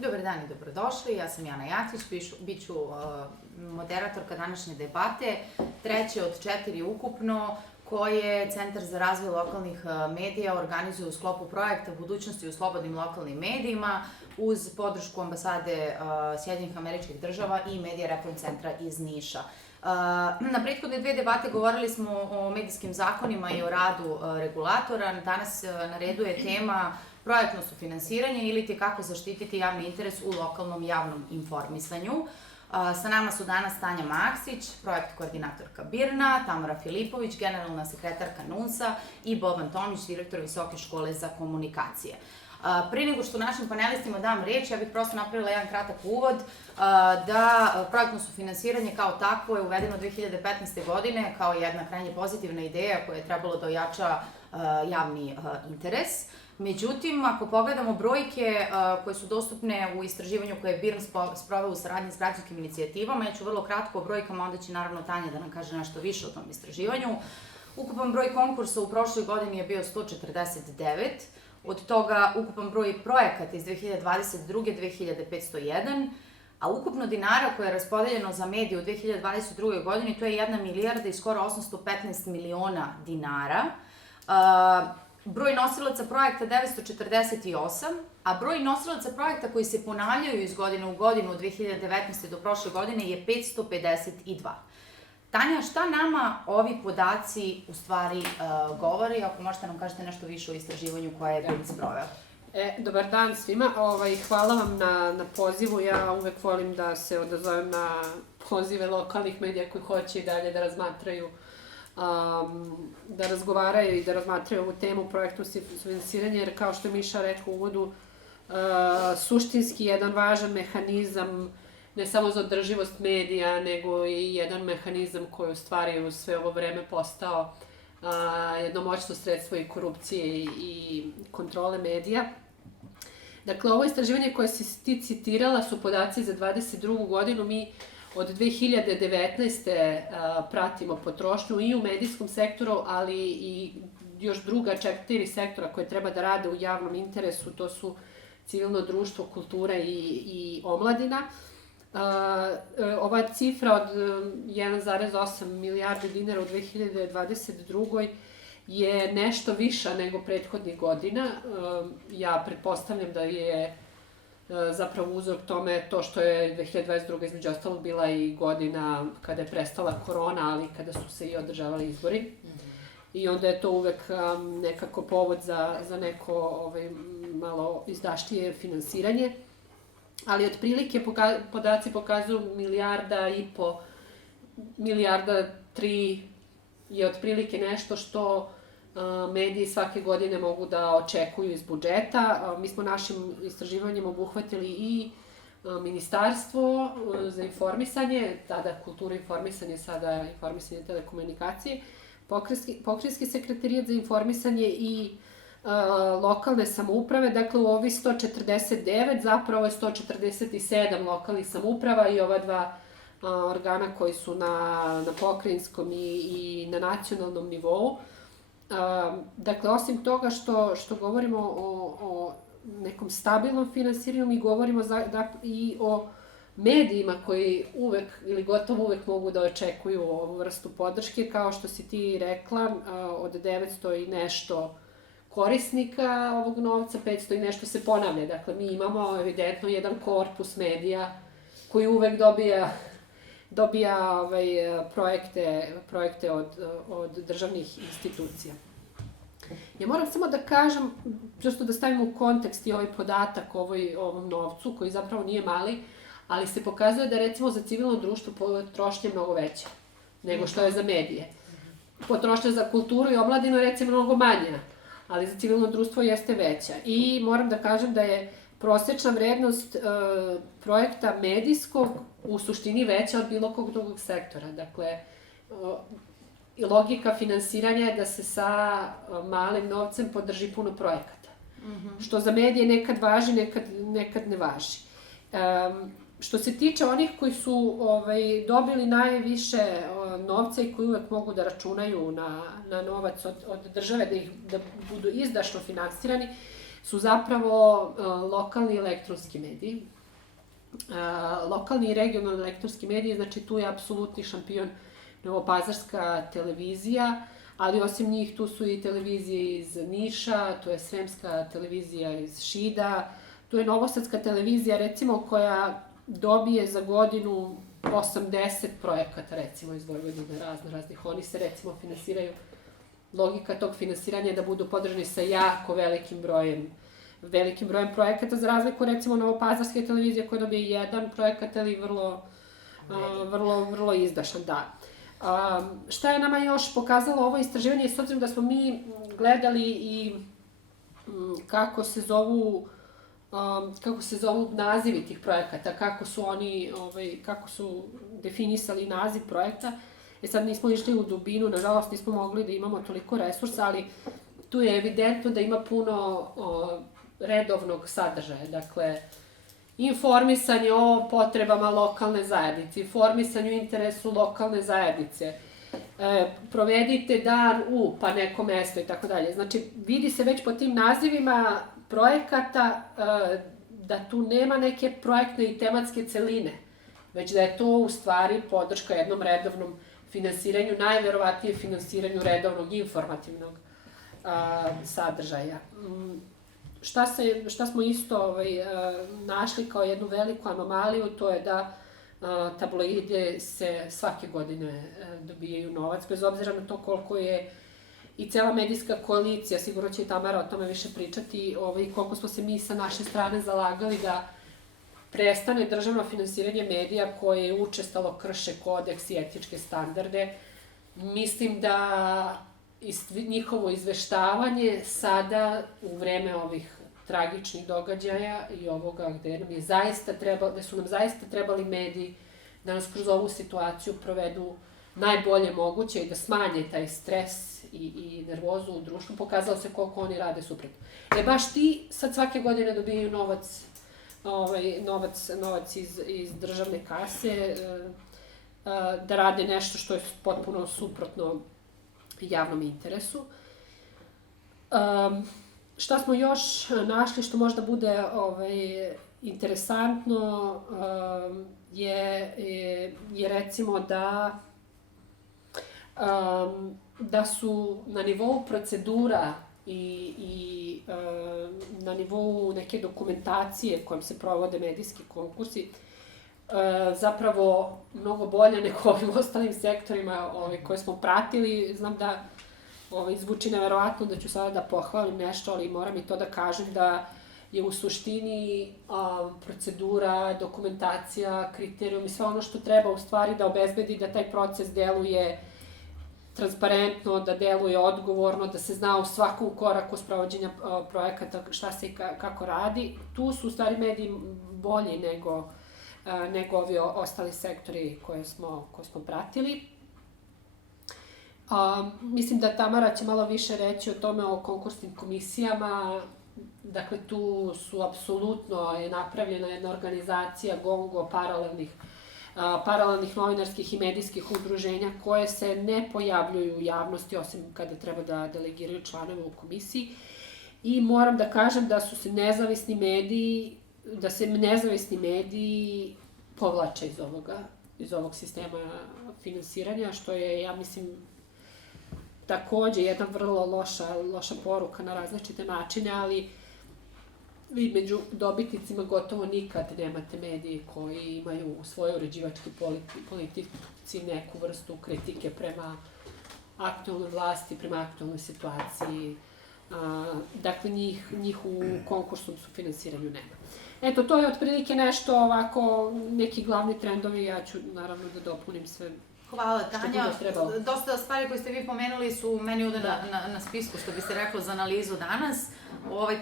Dobar dan i dobrodošli, ja sam Jana Jacić, biću moderatorka današnje debate, treće od 4 ukupno, koje Centar za razvoj lokalnih medija organizuje u sklopu projekta Budućnosti u slobodnim lokalnim medijima uz podršku ambasade Sjedinjenih Američkih Država i Medija Reform centra iz Niša. Na prethodne 2 debate govorili smo o medijskim zakonima i o radu regulatora. Danas na redu je tema projektno sufinansiranje ili ti kako zaštititi javni interes u lokalnom javnom informisanju. Sa nama su danas Tanja Maksić, projekt koordinatorka BIRN-a, Tamara Filipović, generalna sekretarka NUNS-a i Boban Tomić, direktor Visoke škole za komunikacije. Pre nego što našim panelistima dam reč, ja bih prosto napravila jedan kratak uvod da projektno sufinansiranje kao takvo je uvedeno 2015. godine kao jedna krajnje pozitivna ideja koja je trebalo da ojača javni interes. Međutim, ako pogledamo brojke koje su dostupne u istraživanju koje je BIRN sproveo u saradnji s građanskim inicijativama, ja ću vrlo kratko o brojkama, onda će naravno Tanja da nam kaže nešto više o tom istraživanju. Ukupan broj konkursa u prošloj godini je bio 149, od toga ukupan broj projekata iz 2022. 2501, a ukupno dinara koje je raspodeljeno za medije u 2022. godini, to je 1 milijarda i skoro 815 miliona dinara. Broj nosilaca projekta 948, a broj nosilaca projekta koji se ponavljaju iz godine u godinu od 2019. do prošle godine je 552. Tanja, šta nama ovi podaci u stvari govori? Ako možete nam kažete nešto više o istraživanju koje je BIRN sproveo. Dobar dan svima. Hvala vam na pozivu. Ja uvek volim da se odazovem na pozive lokalnih medija koji hoće i dalje da razmatraju da razgovaraju i da razmatraju ovu temu projektnog finansiranja, jer kao što je Miša rekao u uvodu, suštinski jedan važan mehanizam ne samo za održivost medija, nego i jedan mehanizam koji u stvari u sve ovo vreme postao jedno moćno sredstvo i korupcije i kontrole medija. Dakle, ovo istraživanje koje si ti citirala su podaci za 2022. godinu. Mi od 2019. pratimo potrošnju i u medijskom sektoru, ali i još druga 4 sektora koje treba da rade u javnom interesu, to su civilno društvo, kultura i omladina. Ova cifra od 1,8 milijardi dinara u 2022. je nešto viša nego prethodnih godina. Ja pretpostavljam da je zapravo uzrok tome to što je 2022. između ostalog bila i godina kada je prestala korona, ali kada su se i održavali izbori. I onda je to uvek nekako povod za neko malo izdašnije finansiranje. Ali otprilike podaci pokazuju 1,5 milijarda 3 je otprilike nešto što mediji svake godine mogu da očekuju iz budžeta. Mi smo našim istraživanjem obuhvatili i Ministarstvo za informisanje, tada kultura i informisanje, sada informisanje i telekomunikacije, Pokrajinski sekretarijat za informisanje i lokalne samouprave. Dakle, u ovi 149 zapravo je 147 lokalnih samouprava i ova 2 organa koji su na pokrajinskom i na nacionalnom nivou. Dakle, osim toga što govorimo o nekom stabilnom finansiranju, mi govorimo i o medijima koji uvek ili gotovo uvek mogu da očekuju ovu vrstu podrške. Kao što si ti rekla, od 900 i nešto korisnika ovog novca, 500 i nešto se ponavlja. Dakle, mi imamo evidentno jedan korpus medija koji uvek dobija projekte od državnih institucija. Ja moram samo da kažem, prosto da stavim u kontekst i ovaj podatak ovom novcu, koji zapravo nije mali, ali se pokazuje da recimo za civilno društvo potrošnja je mnogo veća nego što je za medije. Potrošnja za kulturu i omladinu je recimo mnogo manja, ali za civilno društvo jeste veća. I moram da kažem da je prosečna vrednost projekta medijskog u suštini veća od bilo kog drugog sektora. Dakle, logika finansiranja je da se sa malim novcem podrži puno projekata. Što za medije nekad važi, nekad ne važi. Što se tiče onih koji su dobili najviše novca i koji uvek mogu da računaju na novac od države, da budu izdašno finansirani, su zapravo lokalni elektronski mediji. Lokalni i regionalni elektronski mediji, znači tu je apsolutni šampion Novopazarska televizija, ali osim njih tu su i televizije iz Niša, tu je Sremska televizija iz Šida, tu je Novosadska televizija, recimo, koja dobije za godinu 80 projekata, recimo, iz Vojvodine, raznih. Oni se, recimo, finansiraju. Logika tog finansiranja je da budu podržani sa jako velikim brojem projekata, za razliku, recimo, Novopazarske televizije koja dobije jedan projekat, ali vrlo izdašan, da. Šta je nama još pokazalo ovo istraživanje, s obzirom da smo mi gledali i kako se zovu nazivi tih projekata, kako su definisali naziv projekta. Sad nismo išli u dubinu, nažalost nismo mogli da imamo toliko resursa, ali tu je evidentno da ima puno redovnog sadržaja. Dakle, informisanje o potrebama lokalne zajednice, informisanje o interesu lokalne zajednice, provedite dan u pa neko mesto i tako dalje. Znači, vidi se već po tim nazivima projekata da tu nema neke projektne i tematske celine, već da je to u stvari podrška jednom redovnom finansiranju, najverovatnije finansiranju redovnog informativnog sadržaja. Šta smo isto našli kao jednu veliku anomaliju, to je da tabloide se svake godine dobijaju novac, bez obzira na to koliko je i cela medijska koalicija, sigurno će i Tamara o tome više pričati, koliko smo se mi sa naše strane zalagali da prestane državno finansiranje medija koje učestalo krše kodeks i etičke standarde. Mislim da njihovo izveštavanje sada, u vreme ovih tragičnih događaja i ovoga gde su nam zaista trebali mediji da nas kroz ovu situaciju provedu najbolje moguće i da smanje taj stres i nervozu u društvu, pokazalo se koliko oni rade suprotno. Baš ti sad svake godine dobijaju novac iz državne kase, da rade nešto što je potpuno suprotno javnom interesu. Šta smo još našli što možda bude interesantno je recimo da su na nivou procedura i na nivou neke dokumentacije kojom se provode medijski konkursi zapravo mnogo bolje nego ovim ostalim sektorima koje smo pratili. Znam da zvuči neverovatno da ću sada da pohvalim nešto, ali moram i to da kažem da je u suštini procedura, dokumentacija, kriterijum i sve ono što treba u stvari da obezbedi da taj proces deluje transparentno, da deluje odgovorno, da se zna u svakom koraku sprovođenja projekata šta se i kako radi. Tu su u stvari mediji bolji nego ovi ostali sektori koje smo pratili. Mislim da Tamara će malo više reći o tome, o konkursnim komisijama. Dakle, tu su apsolutno je napravljena jedna organizacija GONGO paralelnih novinarskih i medijskih udruženja koje se ne pojavljuju u javnosti, osim kada treba da delegiraju članove u komisiji. I moram da kažem da su se nezavisni mediji povlače iz ovog sistema finansiranja, što je, ja mislim, takođe jedna vrlo loša poruka na različite načine, ali vi među dobitnicima gotovo nikad nemate medije koji imaju u svojoj uređivačkoj politici neku vrstu kritike prema aktualnoj vlasti, prema aktualnoj situaciji. Dakle, njih u konkursnom financiranju nema. Eto, to je otprilike nešto ovako, neki glavni trendovi, ja ću naravno da dopunim sve. Hvala, Tanja. Dosta stvari koje ste vi pomenuli su meni ovde na spisku, što bi se reklo, za analizu danas,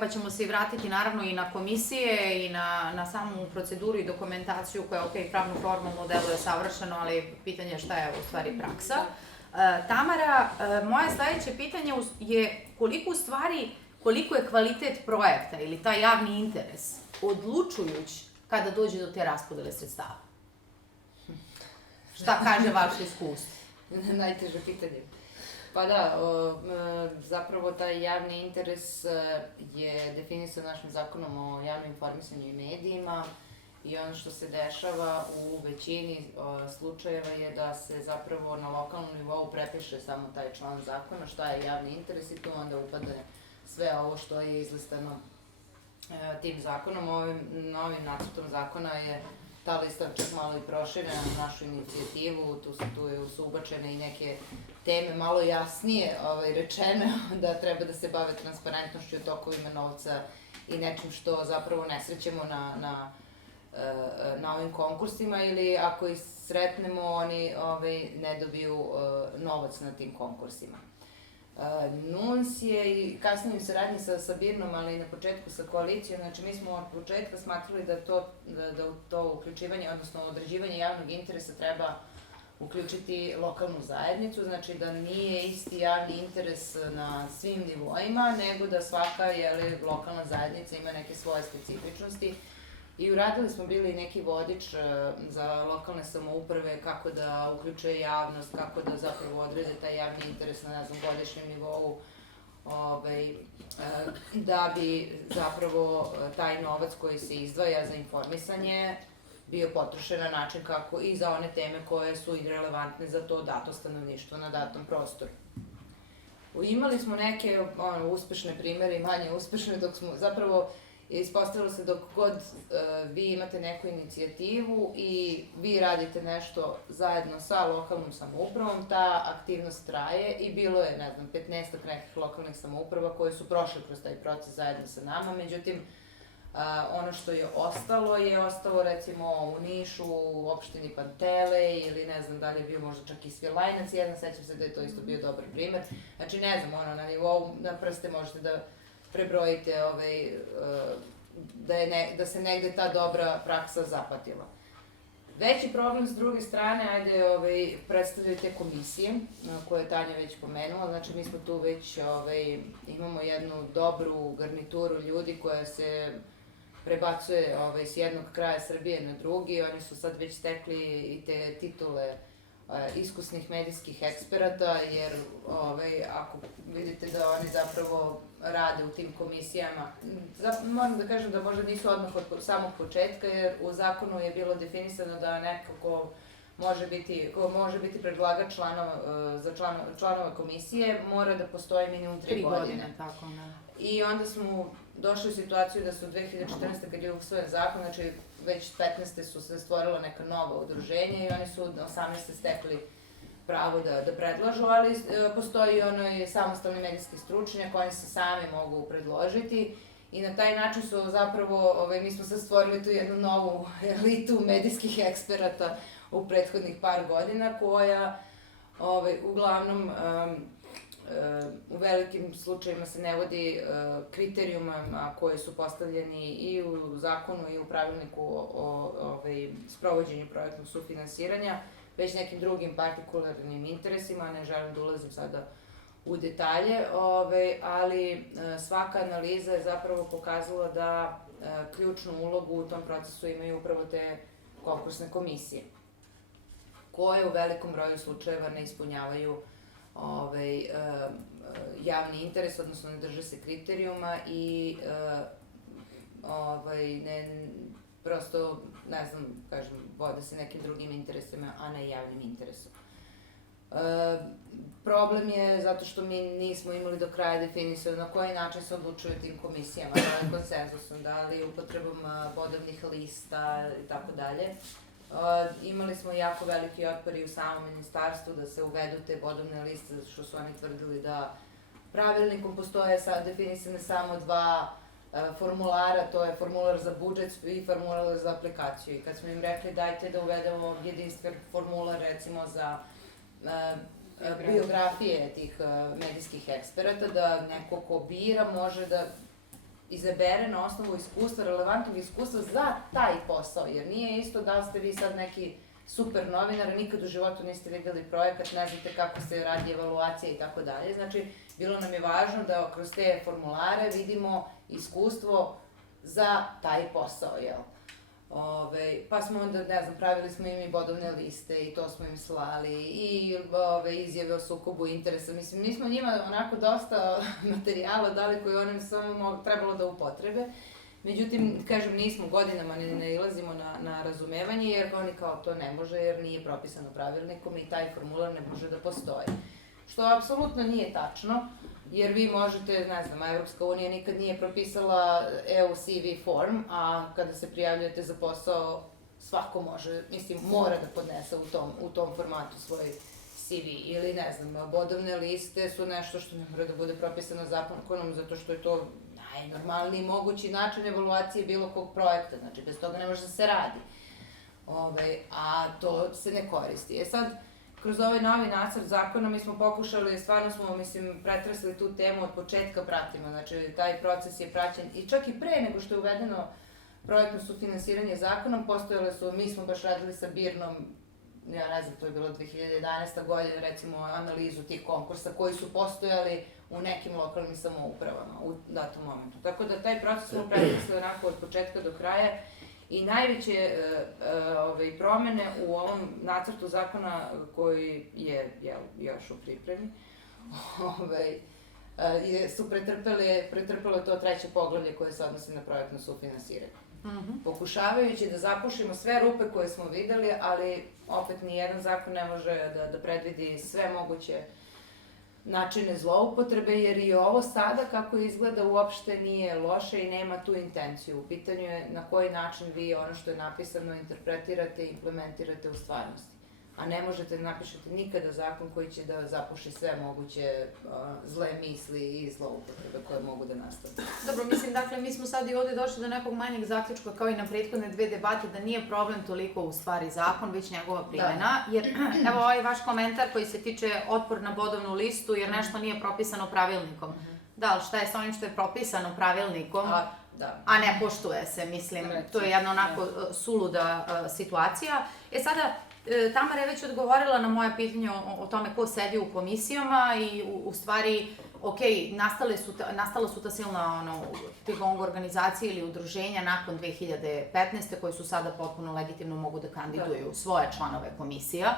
pa ćemo se i vratiti naravno i na komisije i na samu proceduru i dokumentaciju koja, pravno formalno deluje savršeno, ali pitanje je šta je u stvari praksa. Tamara, moje sledeće pitanje je koliko je kvalitet projekta ili taj javni interes odlučujuć kada dođe do te raspodele sredstava? Šta kaže vaše iskustvo? Najteže pitanje. Pa da, zapravo taj javni interes je definisan našim zakonom o javnom informisanju i medijima i ono što se dešava u većini slučajeva je da se zapravo na lokalnom nivou prepiše samo taj član zakona, šta je javni interes i tu onda upadne sve ovo što je izlistano tim zakonom. Ovim novim nacrtom zakona je ta lista čak malo i proširena na našu inicijativu, tu su ubačene i neke teme malo jasnije rečene da treba da se bave transparentnošću, tokovima novca i nečim što zapravo ne srećemo na ovim konkursima ili ako ih sretnemo oni ne dobiju novac na tim konkursima. NUNS je i kasnije u saradnji sa BIRN-om, ali i na početku sa koalicijom, znači mi smo od početka smatrali da to uključivanje, odnosno određivanje javnog interesa treba uključiti lokalnu zajednicu, znači da nije isti javni interes na svim nivoima, nego da svaka lokalna zajednica ima neke svoje specifičnosti. I uradili smo bili neki vodič za lokalne samouprave, kako da uključuje javnost, kako da zapravo odrede taj javni interes na godišnjem nivou, da bi zapravo taj novac koji se izdvaja za informisanje bio potrošen na način kako i za one teme koje su i relevantne za to dato stanovništvo na datom prostoru. Imali smo neke uspešne primere i manje uspešne, dok smo zapravo ispostavilo se dok god vi imate neku inicijativu i vi radite nešto zajedno sa lokalnom samoupravom, ta aktivnost traje i bilo je, 15 nekih lokalnih samouprava koje su prošle kroz taj proces zajedno sa nama, međutim, ono što je ostalo recimo u Nišu, u opštini Pantele ili ne znam da li je bio možda čak i Svilajnac, sećam se da je to isto bio dobar primer. Znači ne znam, na nivou, na prste možete da prebrojite da se negde ta dobra praksa zapatila. Veći problem s druge strane, predstavljaju te komisije koje je Tanja već pomenula, znači mi smo tu već, imamo jednu dobru garnituru ljudi koja se prebacuje s jednog kraja Srbije na drugi, oni su sad već stekli i te titule iskusnih medijskih eksperata, jer ako vidite da oni zapravo rade u tim komisijama, moram da kažem da možda nisu odmah od samog početka, jer u zakonu je bilo definisano da nekako može biti predlagač za članova komisije, mora da postoji minimum 3 godine. Tako, ne. I onda smo došli u situaciju da su 2014. kad je usvojen zakon, znači već 15. su se stvorila neka nova udruženja i oni su 18. stekli pravo da predlažu, ali postoji onaj samostalni medijski stručnjak, oni se sami mogu predložiti i na taj način su zapravo, mi smo sad stvorili tu jednu novu elitu medijskih eksperata u prethodnih par godina koja uglavnom u velikim slučajima se ne vodi kriterijumama koji su postavljeni i u zakonu i u pravilniku o sprovođenju projektnog sufinansiranja, već nekim drugim partikularnim interesima, ne želim da ulazim sada u detalje, ali svaka analiza je zapravo pokazala da ključnu ulogu u tom procesu imaju upravo te konkursne komisije, koje u velikom broju slučajeva ne ispunjavaju javni interes, odnosno ne drže se kriterijuma i prosto, ne znam, kažem, vode se nekim drugim interesima, a ne javnim interesom. Problem je zato što mi nismo imali do kraja definisano na koji način se odlučuju tim komisijama, da li konsenzusom, da li upotrebom bodovnih lista i tako dalje. Imali smo jako veliki otpor i u samom ministarstvu da se uvedu te bodovne liste, zato što su oni tvrdili da pravilnikom postoje definisane samo 2 formulara, to je formular za budžet i formular za aplikaciju. I kad smo im rekli dajte da uvedemo jedinstven formular recimo za biografije tih medijskih eksperata, da neko ko bira može da izabere na osnovu iskustva, relevantnog iskustva za taj posao, jer nije isto da ste vi sad neki super novinar, nikad u životu niste videli projekat, ne znate kako se radi evaluacija i tako dalje. Znači, bilo nam je važno da kroz te formulare vidimo iskustvo za taj posao, jel? Pa smo onda, ne znam, pravili smo im i bodovne liste i to smo im slali i izjave o sukobu interesa. Mislim, mi smo njima onako dosta materijala dali koji onim samo trebalo da upotrebe. Međutim, kažem, nismo godinama, ne nailazimo na razumevanje, jer oni kao to ne može, jer nije propisano pravilnikom i taj formular ne može da postoji. Što apsolutno nije tačno, jer vi možete, ne znam, Evropska unija nikad nije propisala EU CV form, a kada se prijavljujete za posao, svako može, mislim, mora da podnese u tom formatu svoj CV. Ili, ne znam, bodovne liste su nešto što ne mora da bude propisano zakonom, zato što je to najnormalniji mogući način evaluacije bilo kog projekta, znači bez toga ne može da se radi. A to se ne koristi. Sad, kroz ovaj novi nacrt zakona mi smo pokušali, stvarno smo, mislim, pretresli tu temu, od početka pratimo, znači taj proces je praćen i čak i pre nego što je uvedeno projektno sufinansiranje zakonom, postojale su, mi smo baš radili sa BIRN-om, ja ne znam, to je bilo 2011. godine, recimo analizu tih konkursa koji su postojali u nekim lokalnim samoupravama u datom momentu. Tako da taj proces smo pretresli onako od početka do kraja. I najveće promene u ovom nacrtu zakona koji je još u pripremi su pretrpele to treće poglavlje koje se odnosi na projektno sufinansiranje. Pokušavajući da zapušimo sve rupe koje smo videli, ali opet nijedan zakon ne može da predvidi sve moguće načine zloupotrebe, jer i ovo sada kako izgleda uopšte nije loše i nema tu intenciju. U pitanju je na koji način vi ono što je napisano interpretirate i implementirate u stvarnosti. A ne možete da napišete nikada zakon koji će da zapuši sve moguće zle misli i zloupotrebe koje mogu da nastane. Dobro, mislim, dakle, mi smo sad i ovde došli do nekog manjeg zaključka kao i na prethodne dve debate, da nije problem toliko u stvari zakon, već njegova primjena. Jer, evo ovaj vaš komentar koji se tiče otpor na bodovnu listu, jer nešto nije propisano pravilnikom. Da, ali šta je sa onim što je propisano pravilnikom, a ne poštuje se, mislim, to je jedna onako suluda situacija. Sada, Tamara je već odgovorila na moje pitanje o tome ko sedi u komisijama i u stvari, ok, nastala su ta silna Tigong organizacije ili udruženja nakon 2015. koji su sada potpuno legitimno mogu da kandiduju svoje članove komisija.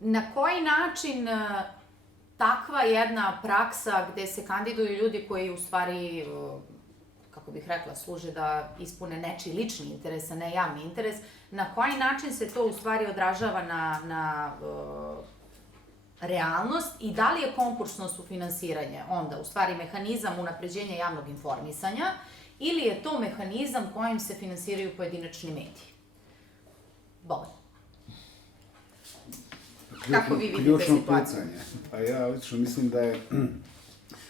Na koji način takva jedna praksa gde se kandiduju ljudi koji u stvari, kako bih rekla, služe da ispune nečiji lični interes, a ne javni interes, na koji način se to u stvari odražava na realnost i da li je konkursno sufinansiranje onda u stvari mehanizam unapređenja javnog informisanja ili je to mehanizam kojim se finansiraju pojedinačni mediji? Boban. Kako vi vidite situaciju? Pa ja lično mislim da je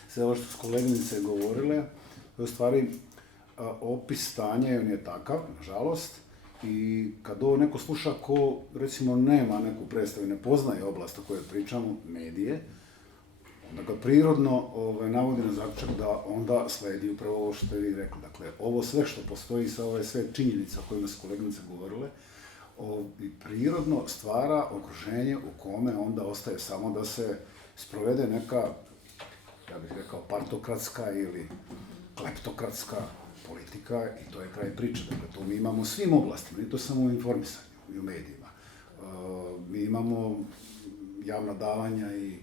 sve ovo što su koleginice govorile, u stvari opis stanja, on je takav, nažalost, i kad ovo neko sluša ko, recimo, nema neku predstavu i ne poznaje oblast o kojoj pričamo, medije, onda ga prirodno navodi na zaključak da onda sledi upravo ovo što ste vi rekli. Dakle, ovo sve što postoji sa ove sve činjenice o kojima su koleginice govorile, prirodno stvara okruženje u kome onda ostaje samo da se sprovede neka, ja bih rekao, partokratska ili kleptokratska politika i to je kraj priče. Dakle, to mi imamo u svim oblastima, nije to samo u informisanju i u medijima. Mi imamo javna davanja i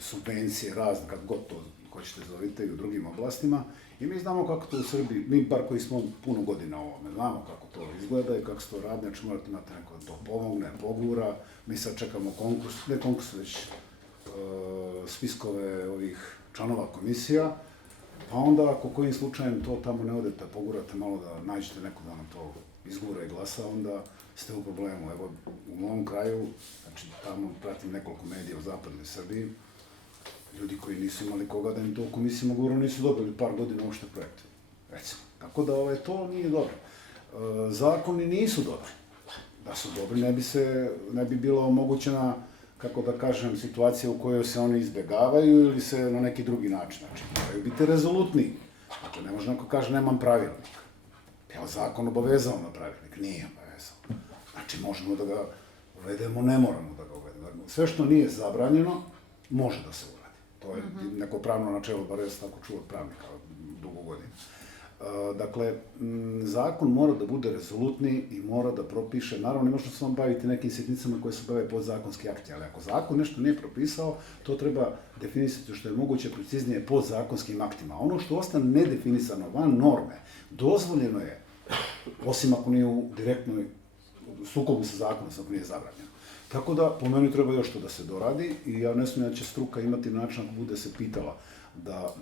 subvencije razne, kad god to hoćete zovite, i u drugim oblastima. I mi znamo kako to u Srbiji, mi bar koji smo puno godina ovome, znamo kako to izgleda i kako se to radi, znači morate imati neko da to pomogne, pogura. Mi sad čekamo konkurs, ne konkurs, već spiskove ovih članova komisija, pa onda ako kojim slučajem to tamo ne odete, pogurate malo da nađete neko da nam to izgura i glasa, onda ste u problemu. Evo, u mom kraju, znači tamo pratim nekoliko medija u zapadnoj Srbiji, ljudi koji nisu imali koga da im to u komisiji mogu, nisu dobili par godina uopšte projekte, recimo. Tako da to nije dobro. Zakoni nisu dobri. Da su dobri, ne bi bila omogućena, kako da kažem, situacija u kojoj se oni izbegavaju ili se na neki drugi način. Znači, moraju biti rezolutni. Dakle, ne može neko kaže nemam pravilnik. Je li zakon obavezao na pravilnik? Nije obavezao. Znači, možemo da ga uvedemo, ne moramo da ga uvedemo. Sve što nije zabranjeno, može da se uradi. To je neko pravno načelo, bar ja sam tako čuo od pravnika dugo godina. Dakle, zakon mora da bude rezolutni i mora da propiše, naravno ne možemo se samo baviti nekim sitnicama koje se bave podzakonski akti, ali ako zakon nešto nije propisao, to treba definisati što je moguće preciznije podzakonskim aktima. Ono što ostane nedefinisano van norme, dozvoljeno je, osim ako nije u direktnoj sukobu sa zakonom, ako nije zabranjeno. Tako da, po meni treba još to da se doradi i ja ne smijem da će struka imati način ako bude se pitala da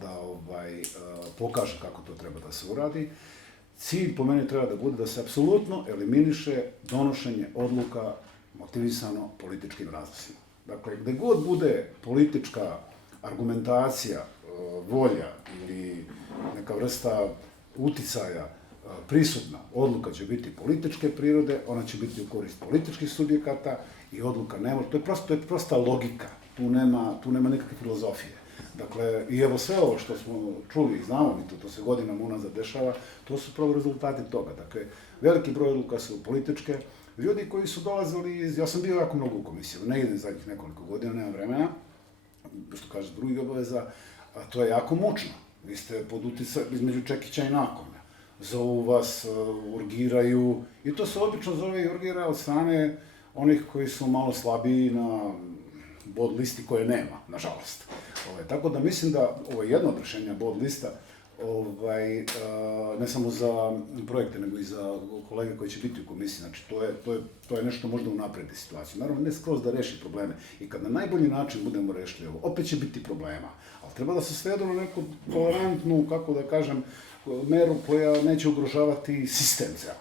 pokaže kako to treba da se uradi. Cilj po meni treba da bude da se apsolutno eliminiše donošenje odluka motivisano političkim razlozima. Dakle, gde god bude politička argumentacija, volja ili neka vrsta uticaja prisutna, odluka će biti političke prirode, ona će biti u korist političkih subjekata i odluka ne može, to je prosta logika, tu nema nikakve filozofije. Dakle, i evo sve ovo što smo čuli i znamo mi to se godinama unazad dešava, to su pravo rezultati toga. Dakle, veliki broj odluka su političke, ljudi koji su dolazili ja sam bio jako mnogo u komisijama, ne idem zadnjih nekoliko godina, nema vremena, što kaže drugih obaveza, a to je jako mučno. Vi ste pod uticajem između čekića i nakovnja. Zovu vas, urgiraju, i to se obično zove i urgira od strane onih koji su malo slabiji na bod listi koje nema, nažalost. Tako da mislim da ovo je jedno od rešenja bod lista, ne samo za projekte, nego i za kolege koji će biti u komisiji. Znači, to je nešto možda unapredi situaciju. Naravno, ne skroz da reši probleme. I kad na najbolji način budemo rešili ovo, opet će biti problema. Ali treba da se svedu na neku tolerantnu, kako da kažem, meru koja neće ugrožavati sistem ceo.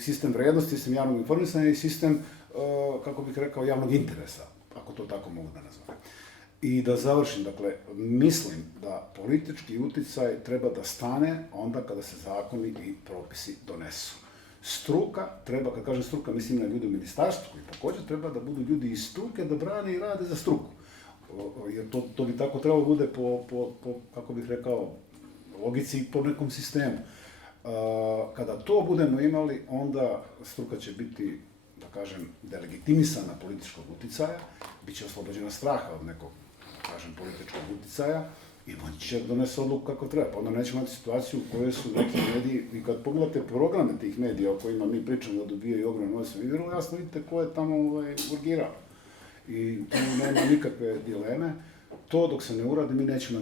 Sistem vrednosti, sistem javnog informisanja i sistem, kako bih rekao, javnog interesa, ako to tako mogu da nazovem. I da završim, dakle, mislim da politički uticaj treba da stane onda kada se zakoni i propisi donesu. Struka treba, kad kažem struka, mislim na ljude u ministarstvu, koji također treba da budu ljudi iz struke, da brane i rade za struku. Jer to bi tako trebalo bude po, kako bih rekao, logici i po nekom sistemu. Kada to budemo imali, onda struka će biti, da kažem, delegitimisana političkog uticaja, bit će oslobođena straha od nekog, da kažem, političkog uticaja i moći će donese odluku kako treba. Pa onda nećemo imati situaciju u kojoj su neki mediji, i kad pogledate programe tih medija o kojima mi pričamo da dobijaju ogromne novce, vi vrlo jasno vidite ko je tamo urgirao. I tu nema nikakve dileme. To dok se ne uradi, mi nećemo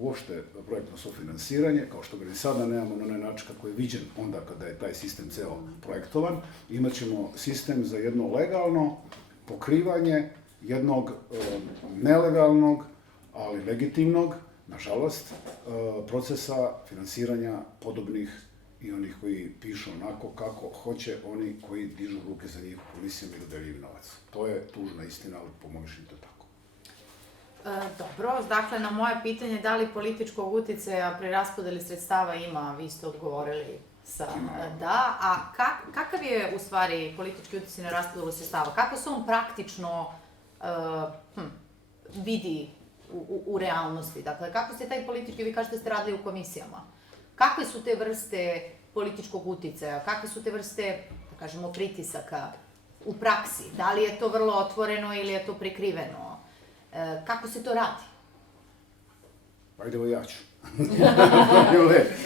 uopšte projektno sufinansiranje, kao što ga ni sada nemamo na onaj način kako je viđen onda kada je taj sistem ceo projektovan. Imaćemo sistem za jedno legalno pokrivanje jednog nelegalnog, ali legitimnog, nažalost, procesa finansiranja podobnih i onih koji pišu onako kako hoće oni koji dižu ruke za njih u komisijama i dodeljuju novac. To je tužna istina, ali po mojoj mišljenju to tako. Dobro, dakle, na moje pitanje da li političkog uticaja pri raspodeli sredstava ima, vi ste odgovorili sa da, a kakav je u stvari politički uticaj na raspodelu sredstava? Kako se on praktično vidi u realnosti? Dakle, kako se taj politički, vi kažete ste radili u komisijama, kakve su te vrste političkog uticaja, kakve su te vrste, da kažemo, pritisaka u praksi? Da li je to vrlo otvoreno ili je to prikriveno? Kako se to radi? Ajde, evo ja ću.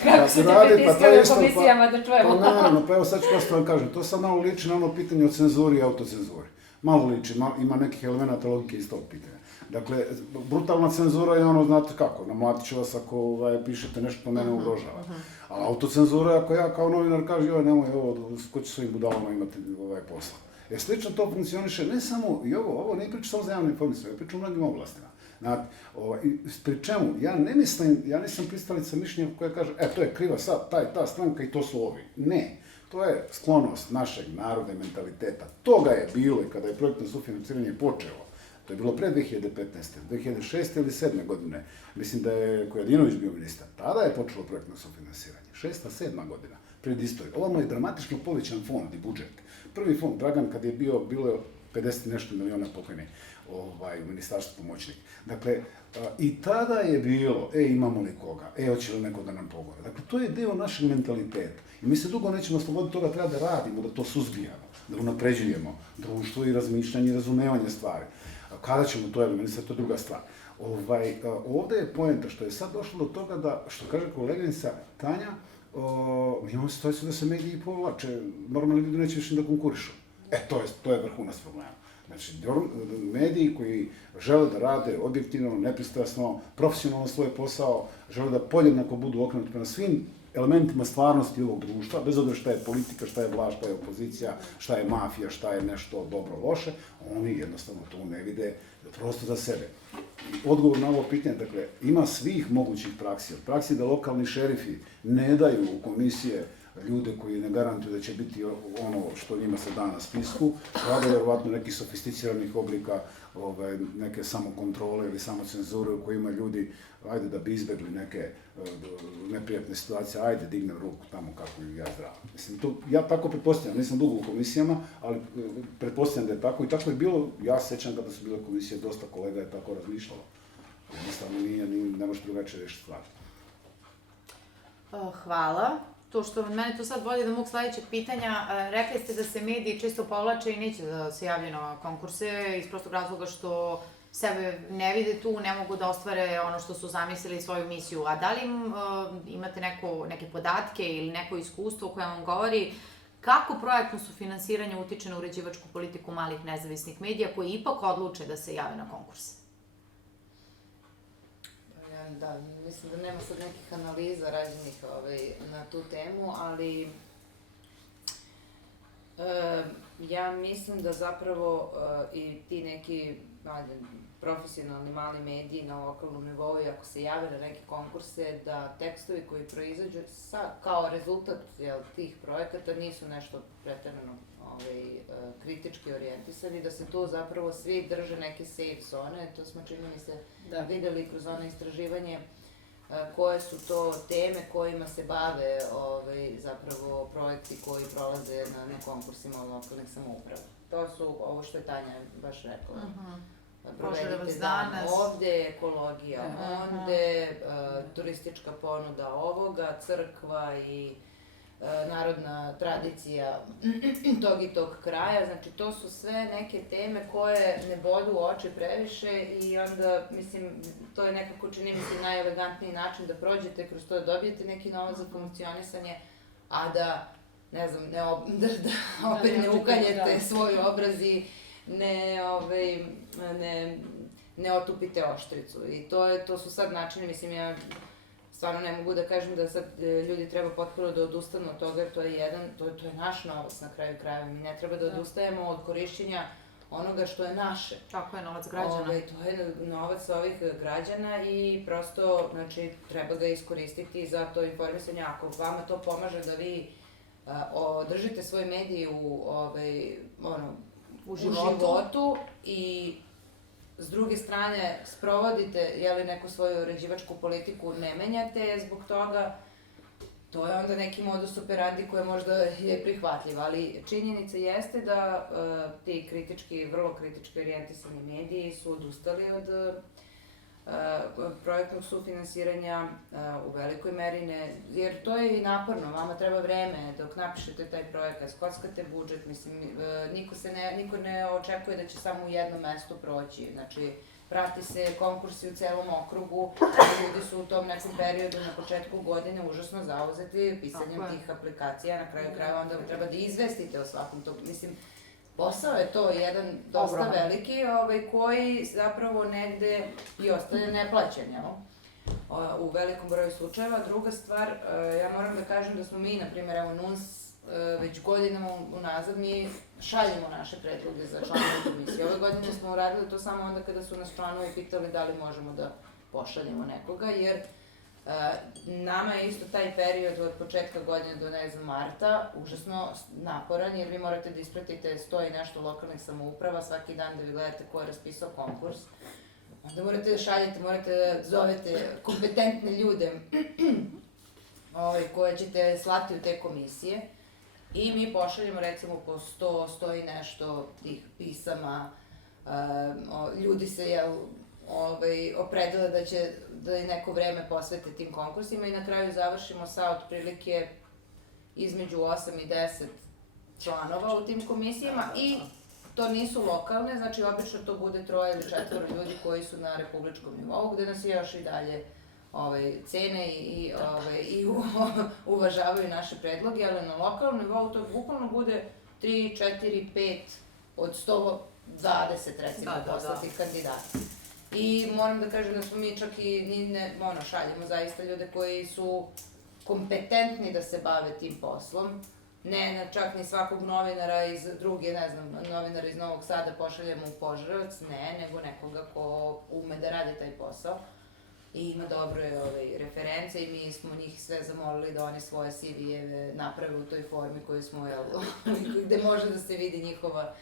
Kako su te pritiskali u komisijama da čujemo? Pa naravno, pa evo sad ću prosto vam kažem, to sad malo liči na ono pitanje o cenzuri i autocenzuri. Malo liči, ima nekih elemenata logike iz tog pitanja. Dakle, brutalna cenzura je ono, znate kako, namlatit ću vas ako pišete nešto što mene ugrožava. Ali autocenzura je ako ja kao novinar kažem, joj, nemoj, ovo, ko će s ovim budalama imati posla. Slično to funkcioniše, ne samo, i ovo ne priča samo za javno informisanje, ja pričam u mnogim oblastima. Pri čemu, ja nisam pristalica mišljenja koja kaže, to je kriva sad, ta stranka i to su ovi. Ne, to je sklonost našeg naroda i mentaliteta. Toga je bilo i kada je projektno sufinansiranje počelo. To je bilo pre 2015. 2006. ili 2007. godine. Mislim da je Kojadinović bio ministar. Tada je počelo projektno sufinansiranje. 6. 7. godina, pred istoriju. Ovamo je dramatično povećan fond i budžet. Prvi fond, Dragan, kad je bilo 50 nešto miliona pokojni u ministarstvu pomoćnik. Dakle, i tada je bilo, imamo li koga, hoće li neko da nam pogore. Dakle, to je deo našeg mentaliteta. I mi se dugo nećemo osloboditi toga, treba da radimo, da to suzbijamo, da unapređujemo društvo i razmišljanje i razumevanje stvari. Kada ćemo to eliminisati, to je druga stvar. Ovde je poenta što je sad došlo do toga da, što kaže koleginica Tanja, mi imamo situaciju da se mediji povlače, normalni ljudi neće više da konkurišu. To je vrhunac problema. Znači, mediji koji žele da rade objektivno, nepristrasno, profesionalno svoj posao, žele da podjednako budu okrenuti prema svim elementima stvarnosti ovog društva, bez obzira šta je politika, šta je vlast, šta je opozicija, šta je mafija, šta je nešto dobro, loše, oni jednostavno to ne vide prosto za sebe. Odgovor na ovo pitanje, dakle, ima svih mogućih praksi. Od praksi da lokalni šerifi ne daju u komisije ljude koji ne garantuju da će biti ono što njima se da na spisku, rade verovatno nekih sofisticiranih oblika neke samokontrole ili samocenzure u kojima ljudi, ajde da bi izbegli neke neprijatne situacije, ajde dignem ruku tamo kako ja zdravo. Mislim, ja tako pretpostavljam, nisam dugo u komisijama, ali pretpostavljam da je tako i tako je bilo, ja sećam kada su bile komisije, dosta kolega je tako razmišljalo. Jednostavno ne može drugačije rešiti stvari. Hvala. To što mene to sad vodi do mog sledećeg pitanja, rekli ste da se mediji često povlače i neće da se javljaju na konkurse iz prostog razloga što sebe ne vide tu, ne mogu da ostvare ono što su zamislili svoju misiju. A da li imate neke podatke ili neko iskustvo koje vam govori kako projektno sufinansiranje utiče na uređivačku politiku malih nezavisnih medija koji ipak odluče da se jave na konkurse? Da, mislim da nema sad nekih analiza rađenih na tu temu, ali ja mislim da zapravo i ti neki profesionalni mali mediji na lokalnom nivou, i ako se jave na neke konkurse, da tekstovi koji proizađu kao rezultat tih projekata nisu nešto preterano kritički orijentisani, da se tu zapravo svi drže neke safe zone, to smo čini mi se videli kroz ono istraživanje koje su to teme kojima se bave zapravo projekti koji prolaze na konkursima lokalnih samouprava. To su ovo što je Tanja baš rekla. Provedite dan ovde, ekologija onde, turistička ponuda ovoga, crkva i narodna tradicija tog i tog kraja. Znači, to su sve neke teme koje ne bodu u oči previše i onda, mislim, to je nekako, čini mi se, najelegantniji način da prođete kroz to, da dobijete neki novac za funkcionisanje, a da, ne znam, opet ne ukaljete svoj obraz i ne otupite oštricu. I to su sad načini, mislim, ja stvarno ne mogu da kažem da sad ljudi treba potpuno da odustanu od toga, jer to je naš novac na kraju krajeva. Mi ne treba da odustajemo od korišćenja onoga što je naše. Tako je, novac građana. To je novac ovih građana i prosto, znači, treba ga iskoristiti za to informisanje. Ako vama to pomaže da vi održite svoj medij u životu i s druge strane sprovodite neku svoju uređivačku politiku, ne menjate je zbog toga, to je onda neki modus operandi koji možda je prihvatljiv, ali činjenica jeste da ti vrlo kritički orijentisani mediji su odustali od projektnog sufinansiranja u velikoj meri, jer to je i naporno, vama treba vreme dok napišete taj projekat, skockate budžet, mislim, niko ne očekuje da će samo u jednom mestu proći, znači, prati se konkursi u celom okrugu, ljudi su u tom nekom periodu na početku godine užasno zauzeti pisanjem tih aplikacija, na kraju krajeva onda treba da izvestite o svakom tom, mislim, posao je to jedan dosta veliki koji zapravo negde i ostaje neplaćen, u velikom broju slučajeva. Druga stvar, ja moram da kažem da smo mi, na primjer, evo NUNS, već godinama unazad mi šaljemo naše predloge za članove komisije. Ove godine smo uradili to samo onda kada su nas članovi pitali da li možemo da pošaljemo nekoga, jer nama je isto taj period od početka godine do, ne znam, marta užasno naporan, jer vi morate da ispratite 100 i nešto lokalnih samouprava, svaki dan da vi gledate ko je raspisao konkurs. Onda morate da šaljete, morate da zovete kompetentne ljude koje ćete slati u te komisije i mi pošaljemo recimo po 100 i nešto tih pisama, ljudi se opredele da će da neko vreme posvete tim konkursima i na kraju završimo sa otprilike između 8 i 10 članova u tim komisijama i to nisu lokalne, znači obično to bude 3 ili 4 ljudi koji su na republičkom nivou, gde nas je još i dalje cene i uvažavaju naše predloge, ali na lokalnom nivou to bukvalno bude 3, 4, 5 od 120 recimo poslati kandidata. I moram da kažem da smo mi čak i šaljemo zaista ljude koji su kompetentni da se bave tim poslom. Ne čak ni svakog novinara iz druge, novinara iz Novog Sada pošaljemo u Požarevac, nego nekoga ko ume da radi taj posao i ima dobre reference i mi smo njih sve zamolili da oni svoje CV-eve naprave u toj formi koju smo, gde može da se vidi njihova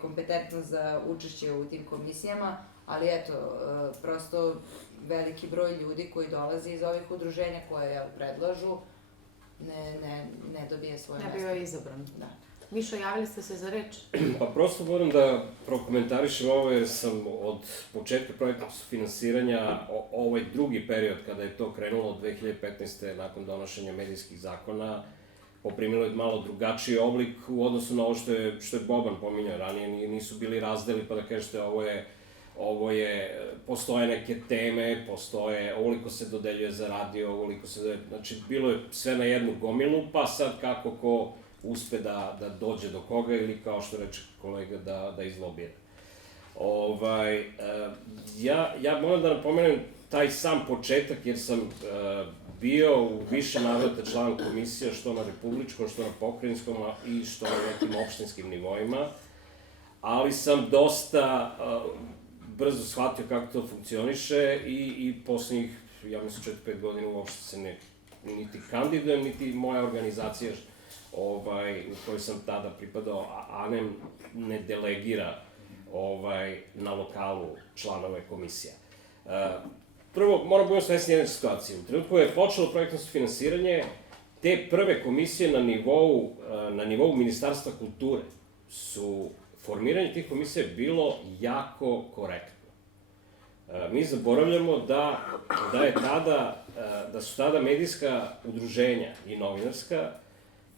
kompetentnost za učešće u tim komisijama, ali eto, prosto veliki broj ljudi koji dolaze iz ovih udruženja koje predlažu ne dobije svoje mesto. Ne bio izabran. Da. Mišo, javili ste se za reč? Pa prosto moram da prokomentarišem ovo jer sam od početka projekta finansiranja ovaj drugi period kada je to krenulo od 2015. nakon donošenja medijskih zakona poprimilo je malo drugačiji oblik u odnosu na ovo što je Boban pominjao ranije, nisu bili razdeli pa da kažete postoje neke teme, ovoliko se dodeljuje za radio, ovoliko se dodeljuje, znači bilo je sve na jednu gomilu, pa sad kako ko uspe da dođe do koga ili kao što reče kolega da izlobira. Ja moram da napomenem taj sam početak jer sam bio u više navrata član komisija što na republičkom, što na pokrajinskom i što na nekim opštinskim nivoima, ali sam dosta brzo shvatio kako to funkcioniše i poslednjih, ja mislim, 4-5 godina uopšte se niti kandidujem, niti moja organizacija u kojoj sam tada pripadao, ANEM ne delegira na lokalu članove komisija. Prvo, moram budem svesni jedne situacije. U trenutku je počelo projektno finansiranje, te prve komisije na nivou Ministarstva kulture su formiranje tih komisija bilo jako korektno. Mi zaboravljamo da su tada medijska udruženja i novinarska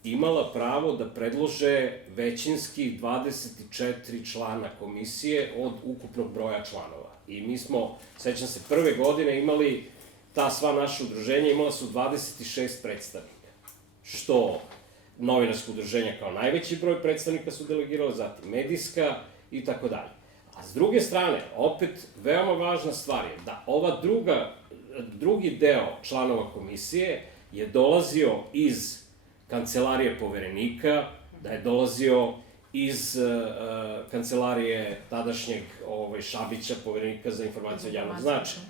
imala pravo da predlože većinski 24 člana komisije od ukupnog broja članova. I mi smo, sećam se, prve godine imali, ta sva naša udruženja imala su 26 predstavnika. Što novinarsko udruženja kao najveći broj predstavnika su delegirali, zatim medijska i tako dalje. A s druge strane, opet, veoma važna stvar je da drugi deo članova komisije je dolazio iz kancelarije Poverenika, da je dolazio iz kancelarije tadašnjeg Šabića, Poverenika za informacije od javnog značaja,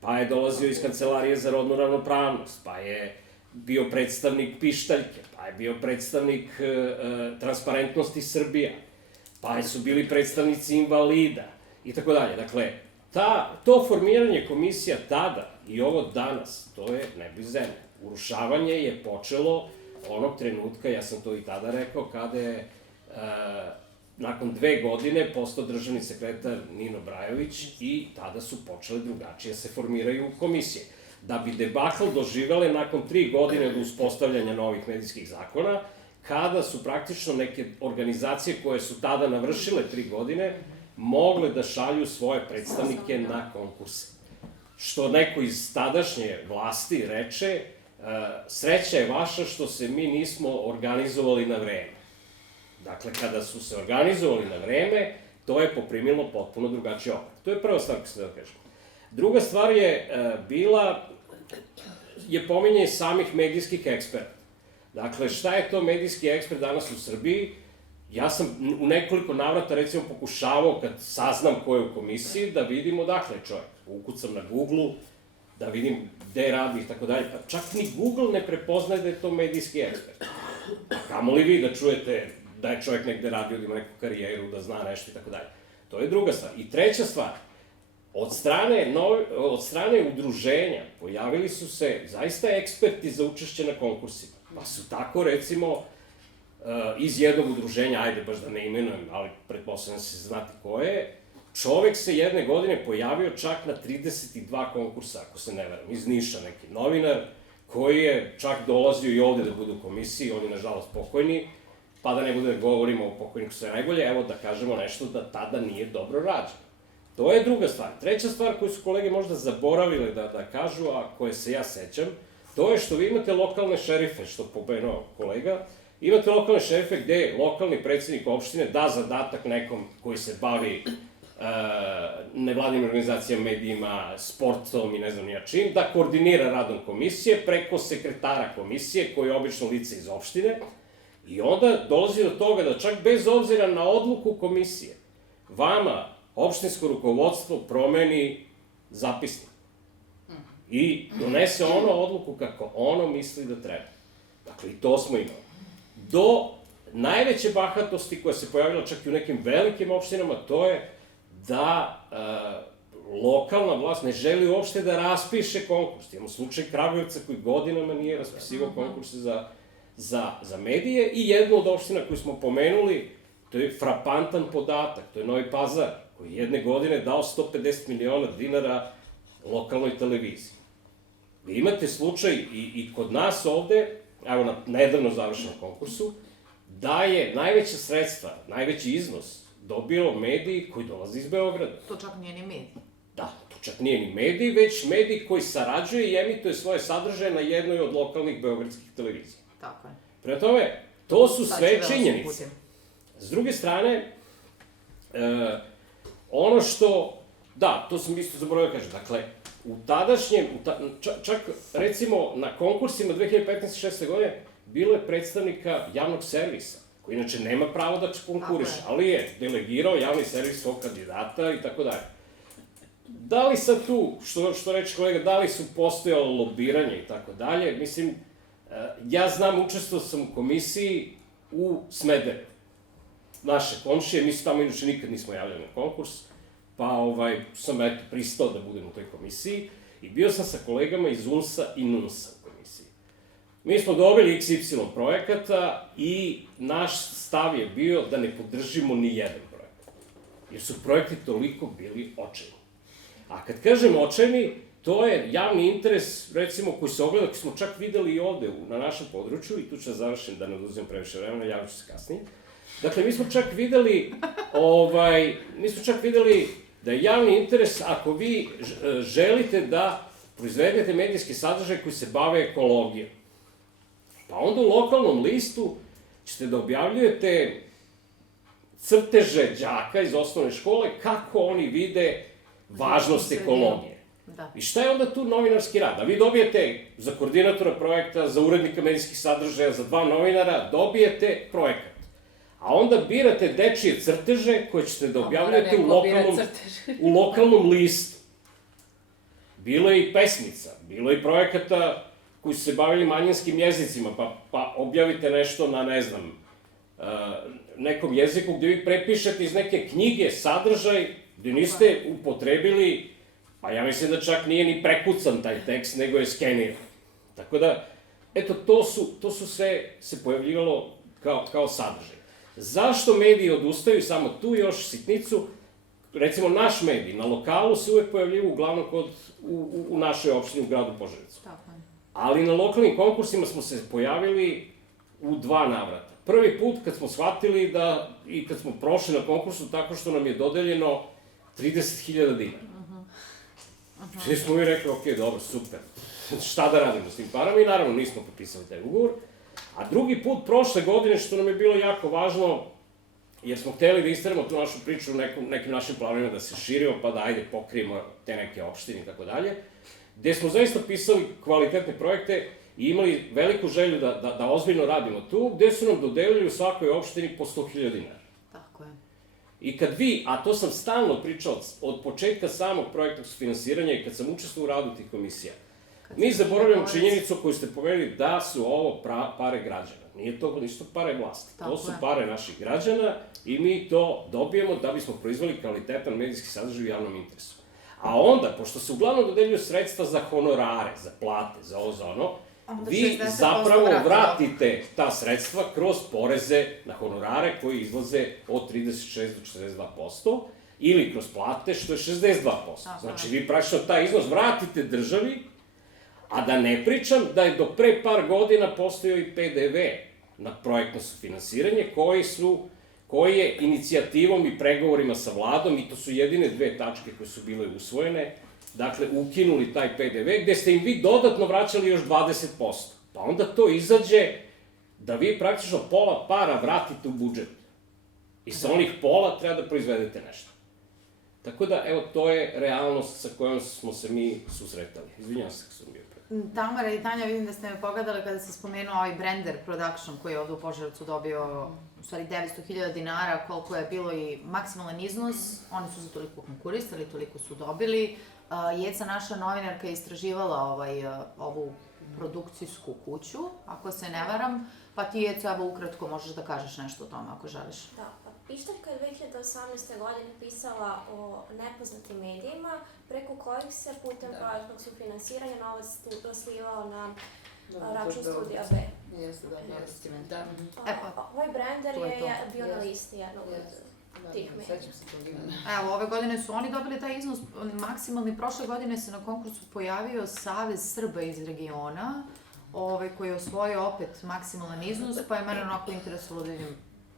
pa je dolazio iz kancelarije za rodnu ravnopravnost, pa je bio predstavnik Pištaljke, pa je bio predstavnik Transparentnosti Srbija, pa su bili predstavnici invalida i tako dalje. Dakle, to formiranje komisija tada i ovo danas, to je nebo i zemlja. Urušavanje je počelo onog trenutka, ja sam to i tada rekao, kada je nakon 2 godine postao državni sekretar Nino Brajović i tada su počele drugačije se formiraju komisije. Da bi debakl doživele nakon 3 godine od uspostavljanja novih medijskih zakona, kada su praktično neke organizacije koje su tada navršile 3 godine, mogle da šalju svoje predstavnike na konkurse. Što neko iz tadašnje vlasti reče, sreća je vaša što se mi nismo organizovali na vreme. Dakle, kada su se organizovali na vreme, to je poprimilo potpuno drugačiji oblik. To je prva stvar, kako se da kažem. Druga stvar je pominjanje samih medijskih eksperta. Dakle, šta je to medijski ekspert danas u Srbiji? Ja sam u nekoliko navrata, recimo, pokušavao, kad saznam ko je u komisiji, da vidim odakle je čovjek. Ukucam na Google-u, da vidim gde radi i tako dalje. Pa čak ni Google ne prepoznaje da je to medijski ekspert. Kamo li vi da čujete da je čovjek negde radio, da ima neku karijeru, da zna nešto i tako dalje. To je druga stvar. I treća stvar, od strane udruženja pojavili su se zaista eksperti za učešće na konkursima. Pa su tako, recimo, iz jednog udruženja, ajde baš da ne imenujem, ali pretpostavljam se znati ko je, čovek se jedne godine pojavio čak na 32 konkursa, ako se ne veram, iz Niša neki novinar, koji je čak dolazio i ovde da bude u komisiji, on je nažalost pokojni, pa da ne bude da govorimo o pokojniku sve najbolje, evo da kažemo nešto da tada nije dobro rađeno. To je druga stvar. Treća stvar koju su kolege možda zaboravile da kažu, a koje se ja sećam, to je što vi imate lokalne šerife, što pomenuo kolega, imate lokalne šerife gde lokalni predsjednik opštine da zadatak nekom koji se bavi nevladinim organizacijama, medijima, sportom i ne znam nija čim, da koordinira radom komisije preko sekretara komisije, koji je obično lice iz opštine, i onda dolazi do toga da čak bez obzira na odluku komisije, vama opštinsko rukovodstvo promeni zapisnik i donese ono odluku kako ono misli da treba. Dakle, i to smo imali. Do najveće bahatosti koja se pojavila čak i u nekim velikim opštinama, to je da lokalna vlast ne želi uopšte da raspiše konkurs. Imamo slučaj Kragujevca koji godinama nije raspisivao konkurse za medije i jednu od opština koju smo pomenuli, to je frapantan podatak, to je Novi Pazar, koji jedne godine dao 150 miliona dinara lokalnoj televiziji. Vi imate slučaj i kod nas ovde, evo na nedavno završenom konkursu, da je najveća sredstva, najveći iznos dobilo mediji koji dolaze iz Beograda. To čak nije ni medij. Da, to čak nije ni medij, već medij koji sarađuje i emituje svoje sadržaje na jednoj od lokalnih beogradskih televizija. Tako je. Prema tome, to su sve činjenice. S druge strane, ono što, da, to sam isto zaboravio da kažem, dakle, u tadašnjem, čak recimo na konkursima 2015-16. godine, bilo je predstavnika javnog servisa, koji inače nema pravo da konkuriše, ali je delegirao javni servis svog kandidata i tako dalje. Da li sad tu, što reče kolega, da li su postojalo lobiranje i tako dalje, mislim, ja znam, učestvovao sam u komisiji u Smederevu. Naše komšije, mi se tamo inače nikad nismo javljali na konkurs, pa sam pristao da budem u toj komisiji i bio sam sa kolegama iz UNS-a i NUNS-a u komisiji. Mi smo dobili XY projekata i naš stav je bio da ne podržimo ni jedan projekat, jer su projekti toliko bili očajni. A kad kažem očajni, to je javni interes, recimo, koji se ogleda, koji smo čak videli i ovde na našem području, i tu ću da završim da ne oduzimam previše vremena, javit ću se kasnije. Dakle, mi smo čak videli da je javni interes ako vi želite da proizvedete medijski sadržaj koji se bave ekologijom. Pa onda u lokalnom listu ćete da objavljujete crteže đaka iz osnovne škole kako oni vide važnost ekologije. I šta je onda tu novinarski rad? Da vi dobijete za koordinatora projekta, za urednika medijskih sadržaja, za 2 novinara, dobijete projekat. A onda birate dečije crteže koje ćete da objavljate u lokalnom listu. Bilo je i pesmica, bilo je i projekata koji su se bavili manjinskim jezicima, pa objavite nešto na, ne znam, nekom jeziku gde vi prepišete iz neke knjige sadržaj gde niste upotrebili, pa ja mislim da čak nije ni prekucan taj tekst, nego je skeniran. Tako da, eto, to su sve se pojavljivalo kao sadržaj. Zašto mediji odustaju, samo tu još sitnicu, recimo naš medij, na lokalu se uvek pojavljivo uglavnom u našoj opštini, u gradu Požarevcu. Ali na lokalnim konkursima smo se pojavili u 2 navrata. Prvi put kad smo shvatili da, i kad smo prošli na konkursu tako što nam je dodeljeno 30.000 dinara. Svi smo mi rekli, ok, dobro, super, šta da radimo s tim parama, i naravno nismo potpisali taj ugovor. A drugi put, prošle godine, što nam je bilo jako važno, jer smo hteli da isteramo tu našu priču nekim našim planovima da se širimo, pa da ajde pokrijemo te neke opštine i tako dalje, gde smo zaista pisali kvalitetne projekte i imali veliku želju da ozbiljno radimo tu, gde su nam dodelili u svakoj opštini po 100.000 dinara. Tako je. I kad vi, a to sam stalno pričao od početka samog projekta finansiranja i kad sam učestvovao u radu tih komisija, mi zaboravljamo činjenicu koju ste pomenuli da su ovo pare građana. Nisu pare vlasti. To su pare naših građana i mi to dobijemo da bismo proizveli kvalitetan medijski sadržaj u javnom interesu. A onda, pošto se uglavnom dodeljuju sredstva za honorare, za plate, za ovo, za ono, vi zapravo vratite ta sredstva kroz poreze na honorare koji izlaze od 36 do 42% ili kroz plate što je 62%. Znači, vi praktično taj iznos vratite državi, a da ne pričam da je do pre par godina postojao i PDV na projektno sufinansiranje, koji su koji je inicijativom i pregovorima sa vladom, i to su jedine 2 tačke koje su bile usvojene, dakle, ukinuli taj PDV, gde ste im vi dodatno vraćali još 20%. Pa onda to izađe da vi praktično pola para vratite u budžet. I sa onih pola treba da proizvedete nešto. Tako da, evo, to je realnost sa kojom smo se mi susretali. Izvinjavam se kako sam bio pre. Tamara i Tanja, vidim da ste me pogledali kada se spomenuo ovaj Brender Production koji je ovde u Požarevcu dobio, u stvari, 900.000 dinara, koliko je bilo i maksimalan iznos. Oni su za toliko konkurisali, toliko su dobili. Jeca, naša novinarka, je istraživala ovu produkcijsku kuću, ako se ne varam, pa ti, Jeca, evo ukratko možeš da kažeš nešto o tome ako želiš. Da, pa Pištaljka je 2018. godine pisala o nepoznatim medijima, preko kojih se putem projektnog sufinansiranja novac slivao na račun studija B. Jeste, da. Ovaj Brender je bio na listi jednog od tih medija. Sećam se toga. Evo, ove godine su oni dobili taj iznos maksimalni. Prošle godine se na konkursu pojavio Savez Srba iz regiona, koji je osvojio opet maksimalan iznos, pa je mene onako interesovalo da vidim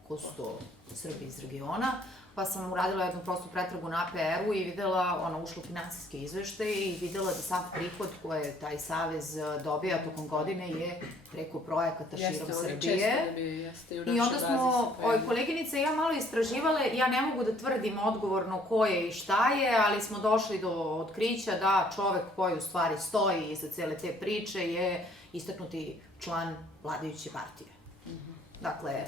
ko su to Srbi iz regiona. Pa sam uradila jednu prostu pretragu na APR-u i videla, ušla u finansijske izveštaje i videla da sav prihod koje taj savez dobija tokom godine je preko projekata širom Srbije. I onda smo, koleginice i ja malo istraživale, ja ne mogu da tvrdim odgovorno ko je i šta je, ali smo došli do otkrića da čovek koji u stvari stoji iza cele te priče je istaknuti član vladajuće partije. Dakle,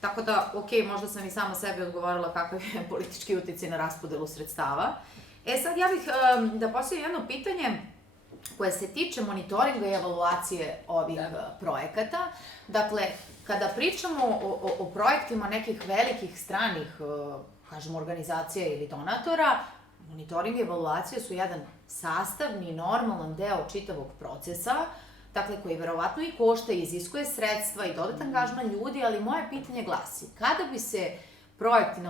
tako da, možda sam i sama sebi odgovorila kakav je politički uticaj na raspodelu sredstava. Sad ja bih da postavim jedno pitanje koje se tiče monitoringa i evaluacije ovih projekata. Dakle, kada pričamo o projektima nekih velikih stranih, kažemo, organizacija ili donatora, monitoring i evaluacija su jedan sastavni, normalan deo čitavog procesa, dakle, koji verovatno i košta i iziskuje sredstva i dodatan angažman ljudi, ali moje pitanje glasi, kada bi se projekti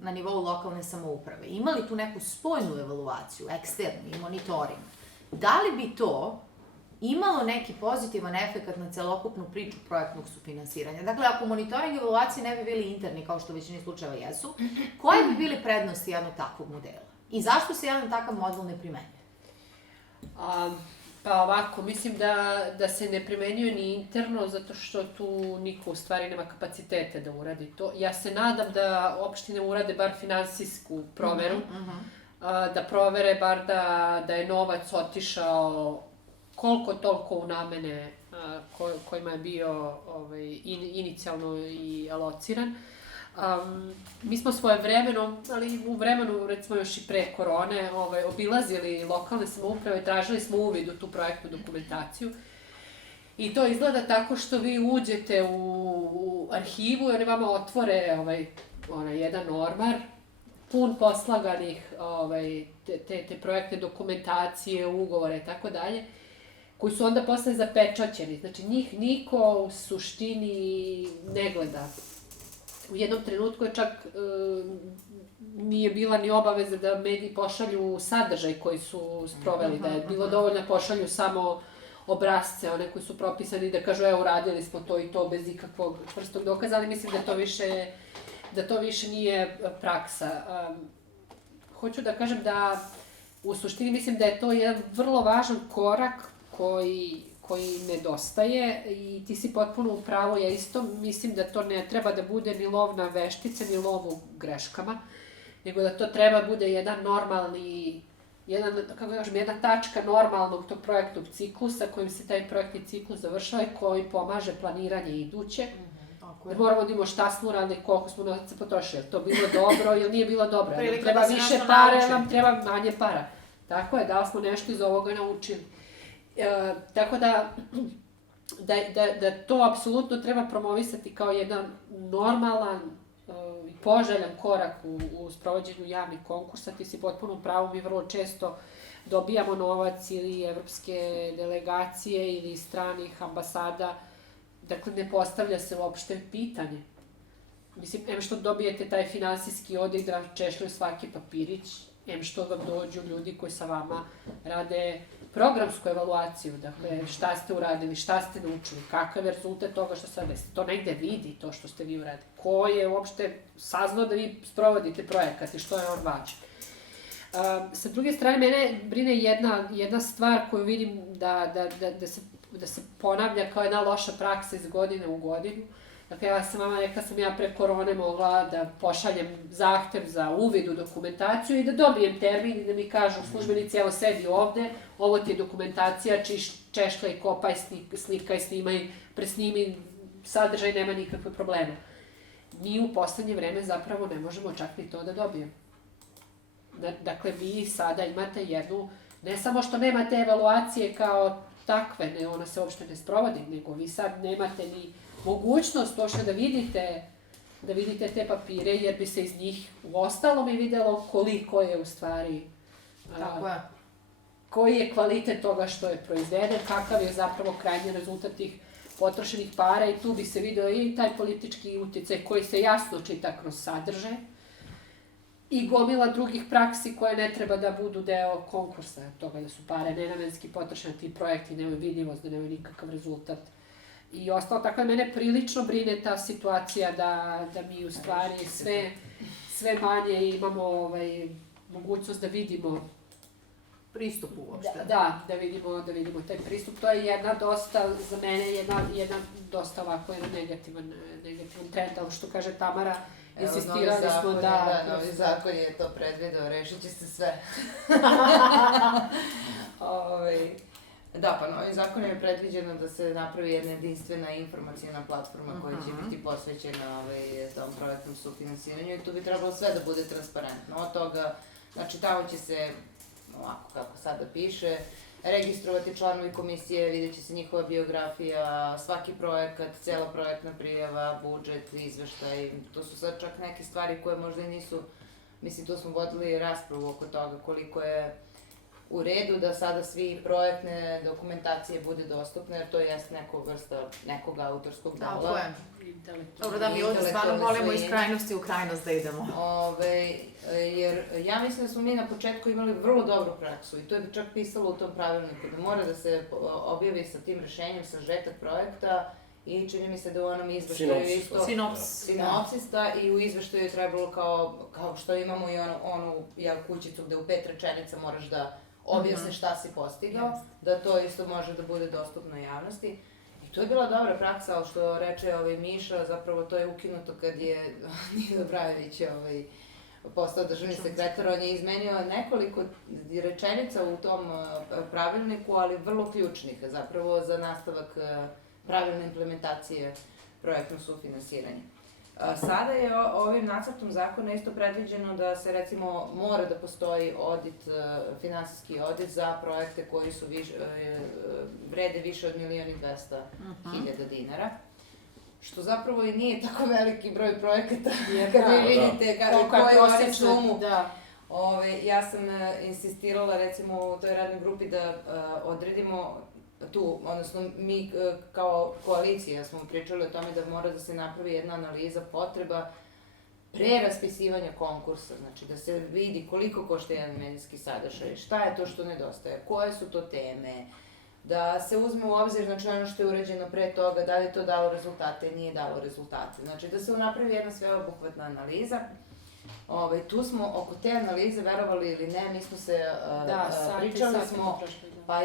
na nivou lokalne samouprave imali tu neku spoljnu evaluaciju, eksternu i monitoring, da li bi to imalo neki pozitivan efekt na celokupnu priču projektnog sufinansiranja? Dakle, ako monitoring i evaluacije ne bi bili interni, kao što u većini slučajeva jesu, koje bi bili prednosti jednog takvog modela? I zašto se jedan takav model ne primenjuje? Pa ovako, mislim da se ne primenjuje ni interno, zato što tu niko u stvari nema kapacitete da uradi to. Ja se nadam da opštine urade bar finansijsku proveru, da provere bar da je novac otišao koliko toliko u namene kojima je bio inicijalno i alociran. Mi smo svoje vremeno, ali u vremenu, recimo još i pre korone, obilazili lokalne samouprave i tražili smo uvid u tu projektnu dokumentaciju. I to izgleda tako što vi uđete u arhivu i oni vama otvore jedan ormar, pun poslaganih te projektne dokumentacije, ugovore i tako dalje, koji su onda posle zapečaćeni. Znači, njih niko u suštini ne gleda. U jednom trenutku je čak nije bila ni obaveza da mediji pošalju sadržaj koji su sproveli, da je bilo dovoljno da pošalju samo obrazce, one koji su propisani, da kažu, uradili smo to i to bez ikakvog čvrstog dokaza, ali mislim da to više nije praksa. Hoću da kažem da u suštini mislim da je to jedan vrlo važan korak koji nedostaje i ti si potpuno u pravu, ja isto mislim da to ne treba da bude ni lov na veštice, ni lov u greškama, nego da to treba bude jedan normalni, jedna tačka normalnog tog projektnog ciklusa kojim se taj projektni ciklus završava i koji pomaže planiranje iduće. Da moramo da imamo šta smo uradili, koliko smo novaca potrošili, je to bilo dobro ili nije bilo dobro, nam treba više para ili nam treba manje para. Tako je, da smo nešto iz ovoga naučili. Tako da to apsolutno treba promovisati kao jedan normalan i poželjan korak u sprovođenju javnih konkursa. Ti si potpuno u pravu, mi vrlo često dobijamo novac ili evropske delegacije ili stranih ambasada. Dakle, ne postavlja se uopšte pitanje. Mislim, što dobijete taj finansijski odjek da vam češljaju svaki papirić, što vam dođu ljudi koji sa vama rade programsku evaluaciju, dakle šta ste uradili, šta ste naučili, kakav je rezultat toga što sad jeste. To negde vidi, to što ste vi uradili. Ko je uopšte saznao da vi sprovodite projekat i što je on važan. Sa druge strane, mene brine jedna stvar koju vidim da se ponavlja kao jedna loša praksa iz godine u godinu. Dakle, ja sam vama rekla sam ja pre korone mogla da pošaljem zahtev za uvid u dokumentaciju i da dobijem termin i da mi kažu službenici, evo sedi ovde, ovo ti je dokumentacija, češljaj, kopaj, slikaj, snimaj, presnimi, sadržaj, nema nikakve probleme. Mi u poslednje vreme zapravo ne možemo čak ni to da dobijemo. Dakle, vi sada imate jednu, ne samo što nemate evaluacije kao takve, ne, ona se uopšte ne sprovodi, nego vi sad nemate ni mogućnost uopšte da vidite te papire, jer bi se iz njih u ostalom i videlo koliko je u stvari, koji je kvalitet toga što je proizveden, kakav je zapravo krajnji rezultat tih potrošenih para i tu bi se video i taj politički uticaj koji se jasno čita kroz sadržaj i gomila drugih praksi koje ne treba da budu deo konkursa, toga da su pare nenamenski potrošene, ti projekti nemaju vidljivost, da nemaju nikakav rezultat. I ostalo, tako da mene prilično brine ta situacija da mi u stvari sve manje imamo mogućnost da vidimo pristup uopšte. Da vidimo taj pristup. To je jedna dosta, za mene jedna dosta ovako jedan negativan trend, ali što kaže Tamara, insistirali smo da... Novi zakon je to predvideo, rešit će se sve. Da, pa novim zakonom je predviđeno da se napravi jedna jedinstvena informacijna platforma koja će biti posvećena tom projektnom sufinansiranju i tu bi trebalo sve da bude transparentno. Od toga, znači tamo će se, ovako kako sada piše, registrovati članovi komisije, vidjet će se njihova biografija, svaki projekat, cijela projektna prijava, budžet, izveštaj. To su sad čak neke stvari koje možda i nisu, mislim tu smo vodili raspravu oko toga koliko je u redu da sada svi projektne dokumentacije bude dostupne, jer to jeste nekog autorskog dela. Tako je. Dobro, da mi ovdje stvarno volimo iz krajnosti u krajnost da idemo. Jer ja mislim da smo mi na početku imali vrlo dobru praksu i to je čak pisalo u tom pravilniku, da mora da se objavi sa tim rešenjem sažetak projekta i čini mi se da u onom izveštaju isto sinopsista i u izveštaju je trebalo kao što imamo i onu kućicu gde u 5 rečenica moraš da objasniš šta si postigao, da to isto može da bude dostupno javnosti. I to je bila dobra praksa, ali što reče Miša, zapravo to je ukinuto kad je Nino Brajević postao državni sekretar, on je izmenio nekoliko rečenica u tom pravilniku, ali vrlo ključnih, zapravo za nastavak pravilne implementacije projektnog sufinansiranja. Sada je ovim nacrtom zakona isto predviđeno da se recimo mora da postoji finansijski audit za projekte koji su vrede više od 1.200.000 dinara. Što zapravo i nije tako veliki broj projekata kad vi vidite koju oni sumu. Ja sam insistirala recimo u toj radnoj grupi da odredimo tu, odnosno mi kao koalicija smo pričali o tome da mora da se napravi jedna analiza potreba pre raspisivanja konkursa, znači da se vidi koliko košta jedan medijski sadržaj, šta je to što nedostaje, koje su to teme, da se uzme u obzir, znači ono što je urađeno pre toga, da li je to dalo rezultate, nije dalo rezultate, znači da se napravi jedna sveobuhvatna analiza. Tu smo oko te analize, verovali ili ne, mi smo se pričali smo, pa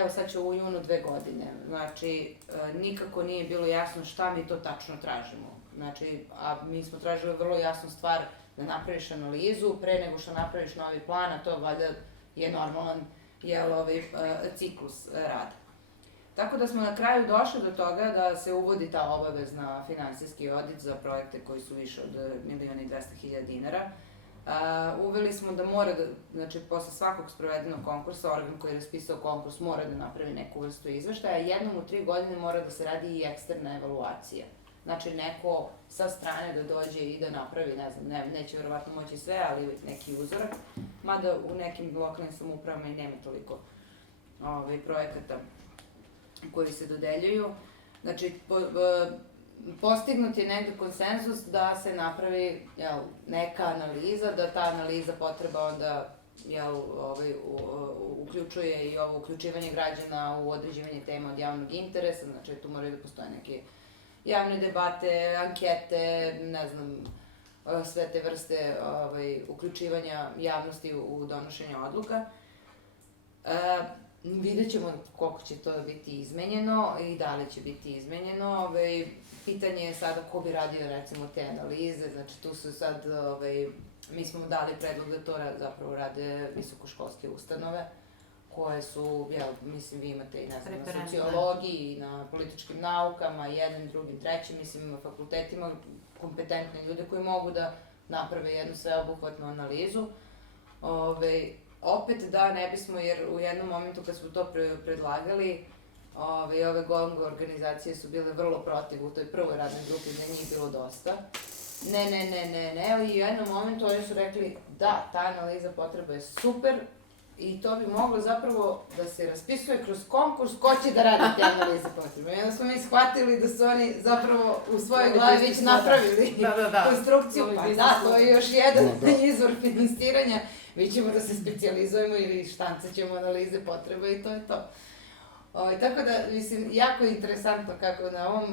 evo sad će u junu 2 godine, znači nikako nije bilo jasno šta mi to tačno tražimo. Znači, a mi smo tražili vrlo jasnu stvar da napraviš analizu, pre nego što napraviš novi plan, a to valjda je normalan ciklus rada. Tako da smo na kraju došli do toga da se uvodi ta obavezna finansijski audit za projekte koji su više od 1.200.000 dinara. Uveli smo da mora da, znači posle svakog sprovedenog konkursa, organ koji je raspisao konkurs mora da napravi neku vrstu izveštaja, jednom u 3 godine mora da se radi i eksterna evaluacija. Znači neko sa strane da dođe i da napravi, ne znam, neće verovatno moći sve, ali neki uzorak, mada u nekim lokalnim samoupravama i nema toliko projekata koji se dodeljuju. Znači, postignut je negde konsenzus da se napravi neka analiza, da ta analiza potreba onda uključuje i ovo uključivanje građana u određivanje tema od javnog interesa, znači tu moraju da postoje neke javne debate, ankete, ne znam, sve te vrste uključivanja javnosti u donošenje odluka. Vidjet ćemo koliko će to biti izmenjeno i da li će biti izmenjeno. Pitanje je sada ko bi radio recimo te analize, znači tu su sad, mi smo dali predlog da to zapravo rade visokoškolske ustanove, koje su, mislim, vi imate i na sociologiji, i na političkim naukama, jednim, drugim, trećim, mislim, ima fakultetima kompetentne ljude koji mogu da naprave jednu sveobuhvatnu analizu. Opet da ne bismo, jer u jednom momentu kad smo to predlagali, ove GONG organizacije su bile vrlo protiv u toj prvoj radnoj grupi, da njih bilo dosta. Ne, i u jednom momentu oni su rekli da, ta analiza potreba je super i to bi moglo zapravo da se raspisuje kroz konkurs ko će da radi te analize potreba. I onda smo mi shvatili da su oni zapravo u svojoj glavi već napravili konstrukciju, pa da, to je još jedan izvor finansiranja. Mi ćemo da se specijalizujemo ili štancat ćemo analize potreba i to je to. Tako da, mislim, jako je interesantno kako na ovom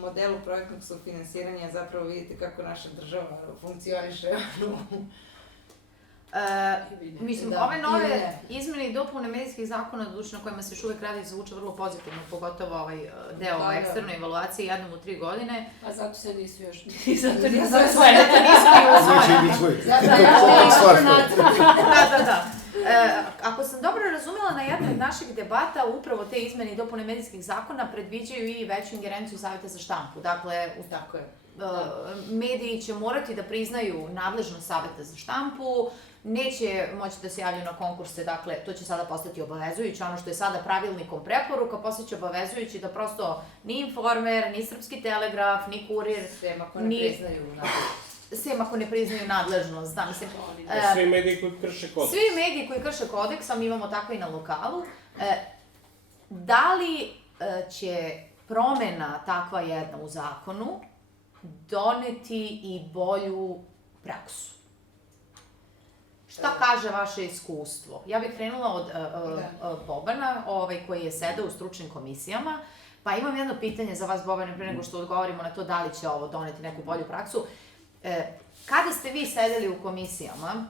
modelu projektnog sufinansiranja zapravo vidite kako naša država funkcioniše. Mislim, ove nove izmene i dopune medijskih zakona, na kojima se još uvek radi, zvuče vrlo pozitivno, pogotovo ovaj deo o eksternoj evaluaciji jednom u 3 godine. A zato se nisu još... Zato nisu usvojene. Da. Ako sam dobro razumela, na jednoj od naših debata upravo te izmene i dopune medijskih zakona predviđaju i veću ingerenciju Saveta za štampu. Dakle, mediji će morati da priznaju nadležnost Saveta za štampu, neće moći da se javljaju na konkurse, dakle, to će sada postati obavezujuće, ono što je sada pravilnikom preporuka, postaće obavezujući da prosto ni Informer, ni Srpski telegraf, ni Kurir, sem ako ne priznaju nadležnost. Sem ako ne priznaju nadležnost, da, mislim. Svi mediji koji krše kodeks. Svi mediji koji krše kodeks, a mi imamo tako i na lokalu. Da li će promena takva jedna u zakonu doneti i bolju praksu? Šta kaže vaše iskustvo? Ja bih krenula od Bobana, koji je sedao u stručnim komisijama, pa imam jedno pitanje za vas, Bobane, pre nego što odgovorimo na to da li će ovo doneti neku bolju praksu. Kada ste vi sedeli u komisijama,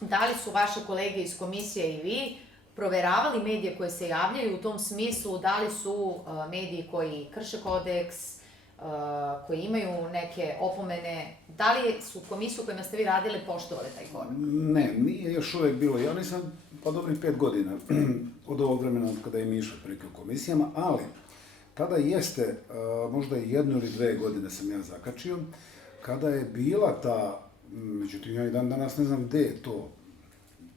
da li su vaše kolege iz komisije i vi proveravali medije koje se javljaju u tom smislu, da li su mediji koji krše kodeks, koji imaju neke opomene, da li su komisiju u kojima ste vi radili poštovali taj kodeks? Ne, nije još uvek bilo. Ja nisam pa dobrih 5 godina od ovog vremena kada je Miša preko komisijama, ali tada jeste, možda i 1 ili 2 godine sam ja zakačio, kada je bila ta, međutim ja i dan danas ne znam gde je to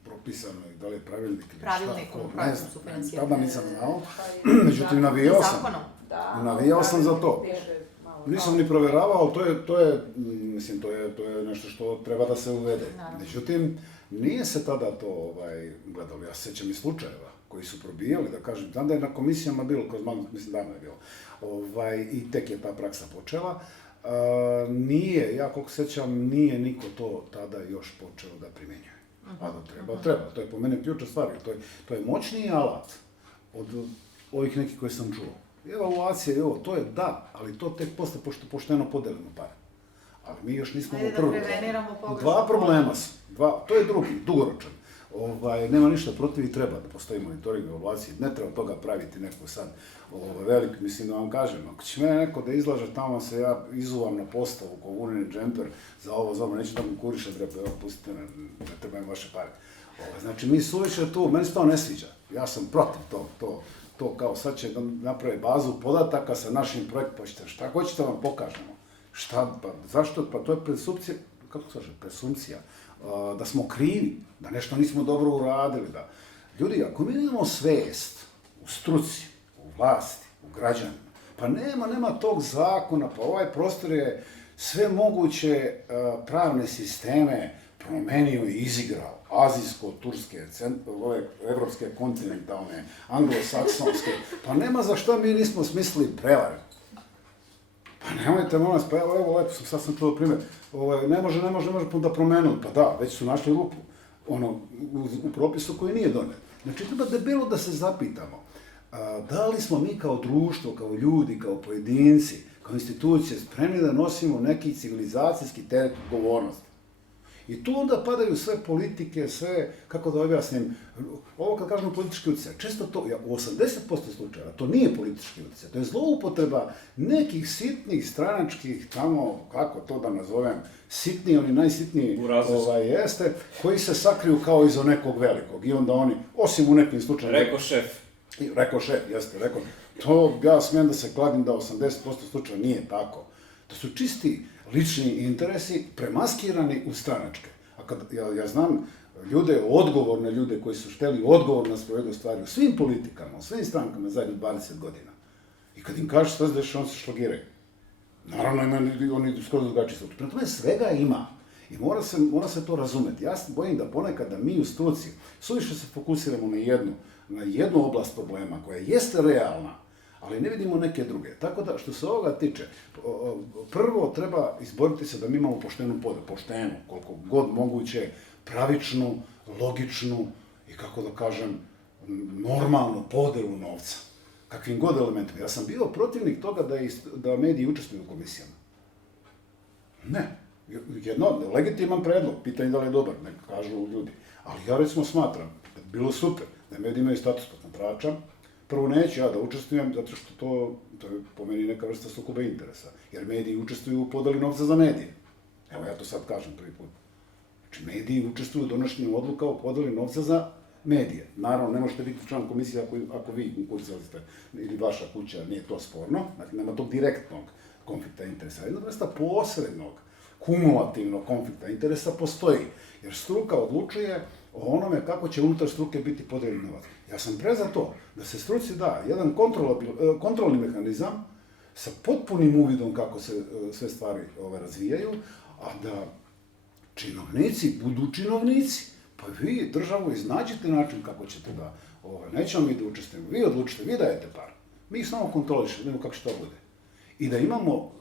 propisano i da li je pravilnik ili šta. Pravilnikom, projektom su finansirani. Tada nisam znao, međutim navijao sam za to. Nisam ni proveravao, to je nešto što treba da se uvede. Međutim, nije se tada to gledalo. Ja se sećam i slučajeva koji su probijali, da kažem, da je na komisijama bilo, mislim davno je bilo, i tek je ta praksa počela. Nije, ja koliko sećam, nije niko to tada još počeo da primenjuje. A da treba. To je po mene ključna stvar, to je moćniji alat od ovih nekih koje sam čuo. Evaluacija i ovo, to je da, ali to tek posle pošteno podelimo pare. Ali mi još nismo ovo prvo. Dva problema su. To je drugi, dugoročan. Nema ništa protiv i treba da postoji monitoring evaluacije. Ne treba toga praviti neko sad velik, mislim da vam kažem. Ako će mene neko da izlaže, tamo se ja izuvam na postavu kao uneni džemper za ovo, neću da mu kurišem, pustite me, ne treba im vaše pare. Znači, mi suviše tu, meni se to ne sviđa. Ja sam protiv to kao sad će da naprave bazu podataka sa našim projektom, pa ćete šta hoćete vam pokažemo. Šta, pa zašto, pa to je presumpcija, kako se kaže, presumpcija, da smo krivi, da nešto nismo dobro uradili, da... Ljudi, ako mi imamo svest u struci, u vlasti, u građanima, pa nema tog zakona, pa ovaj prostor je sve moguće pravne sisteme promenio i izigrao. Azijsko-turske, ove evropske, kontinentalne, anglosaksonske, pa nema za što mi nismo smislili prevare. Pa nemojte, molim vas, pa evo, lepo sad sam to primjer, ne može da promenu, pa da, već su našli rupu, u propisu koji nije donet. Znači, treba debelo da se zapitamo, da li smo mi kao društvo, kao ljudi, kao pojedinci, kao institucije spremni da nosimo neki civilizacijski teret odgovornosti. I tu onda padaju sve politike, sve, kako da objasnim, ovo kad kažemo politički utjecaj, često to, u 80% slučajeva, to nije politički utjecaj, to je zloupotreba nekih sitnih stranačkih, tamo, kako to da nazovem, sitniji, oni najsitniji jeste, koji se sakriju kao iza nekog velikog i onda oni, osim u nekim slučajima... Rekao šef, jeste, rekao. To ja smijem da se kladim da 80% slučajeva nije tako. To su čisti lični interesi premaskirani u stranačke. A kad ja znam ljude, odgovorne ljude koji su hteli odgovorno sprovedu stvari u svim politikama, u svim strankama zadnjih 20 godina. I kad im kažeš šta se dešava, oni se šlagiraju. Naravno, oni skoro drugačiji slučaj. Prema tome svega ima. I mora se to razumeti. Ja se bojim da ponekad da mi u struci suviše se fokusiramo na jednu oblast problema koja jeste realna, ali ne vidimo neke druge. Tako da, što se ovoga tiče, prvo treba izboriti se da mi imamo poštenu, koliko god moguće, pravičnu, logičnu i, kako da kažem, normalnu podelu novca. Kakvim god elementima. Ja sam bio protivnik toga da mediji učestvuju u komisijama. Ne. Legitiman predlog, pitanje da li je dobar, neka kažu ljudi. Ali ja recimo smatram da bi bilo super da mediji imaju status posmatrača. Prvo, neću ja da učestvujem, zato što to je po meni neka vrsta sukoba interesa. Jer mediji učestvuju u podeli novca za medije. Evo, ja to sad kažem prvi put. Znači, mediji učestvuju u donošenju odluka o podeli novca za medije. Naravno, ne možete biti član komisije ako vi konkursali ste ili vaša kuća, nije to sporno. Dakle, nema tog direktnog konflikta interesa. Jedna vrsta posrednog, kumulativnog konflikta interesa postoji. Jer struka odlučuje o onome kako će unutar struke biti podeljen novac. Ja sam pre za to da se struci da jedan kontrolni mehanizam sa potpunim uvidom kako se sve stvari razvijaju, a da činovnici budu činovnici. Pa vi, državo, iznađite način kako ćete da, nećemo mi da učestvujemo, vi odlučite, vi dajete par. Mi ih samo kontrolišemo, vidimo kako će to bude. I da imamo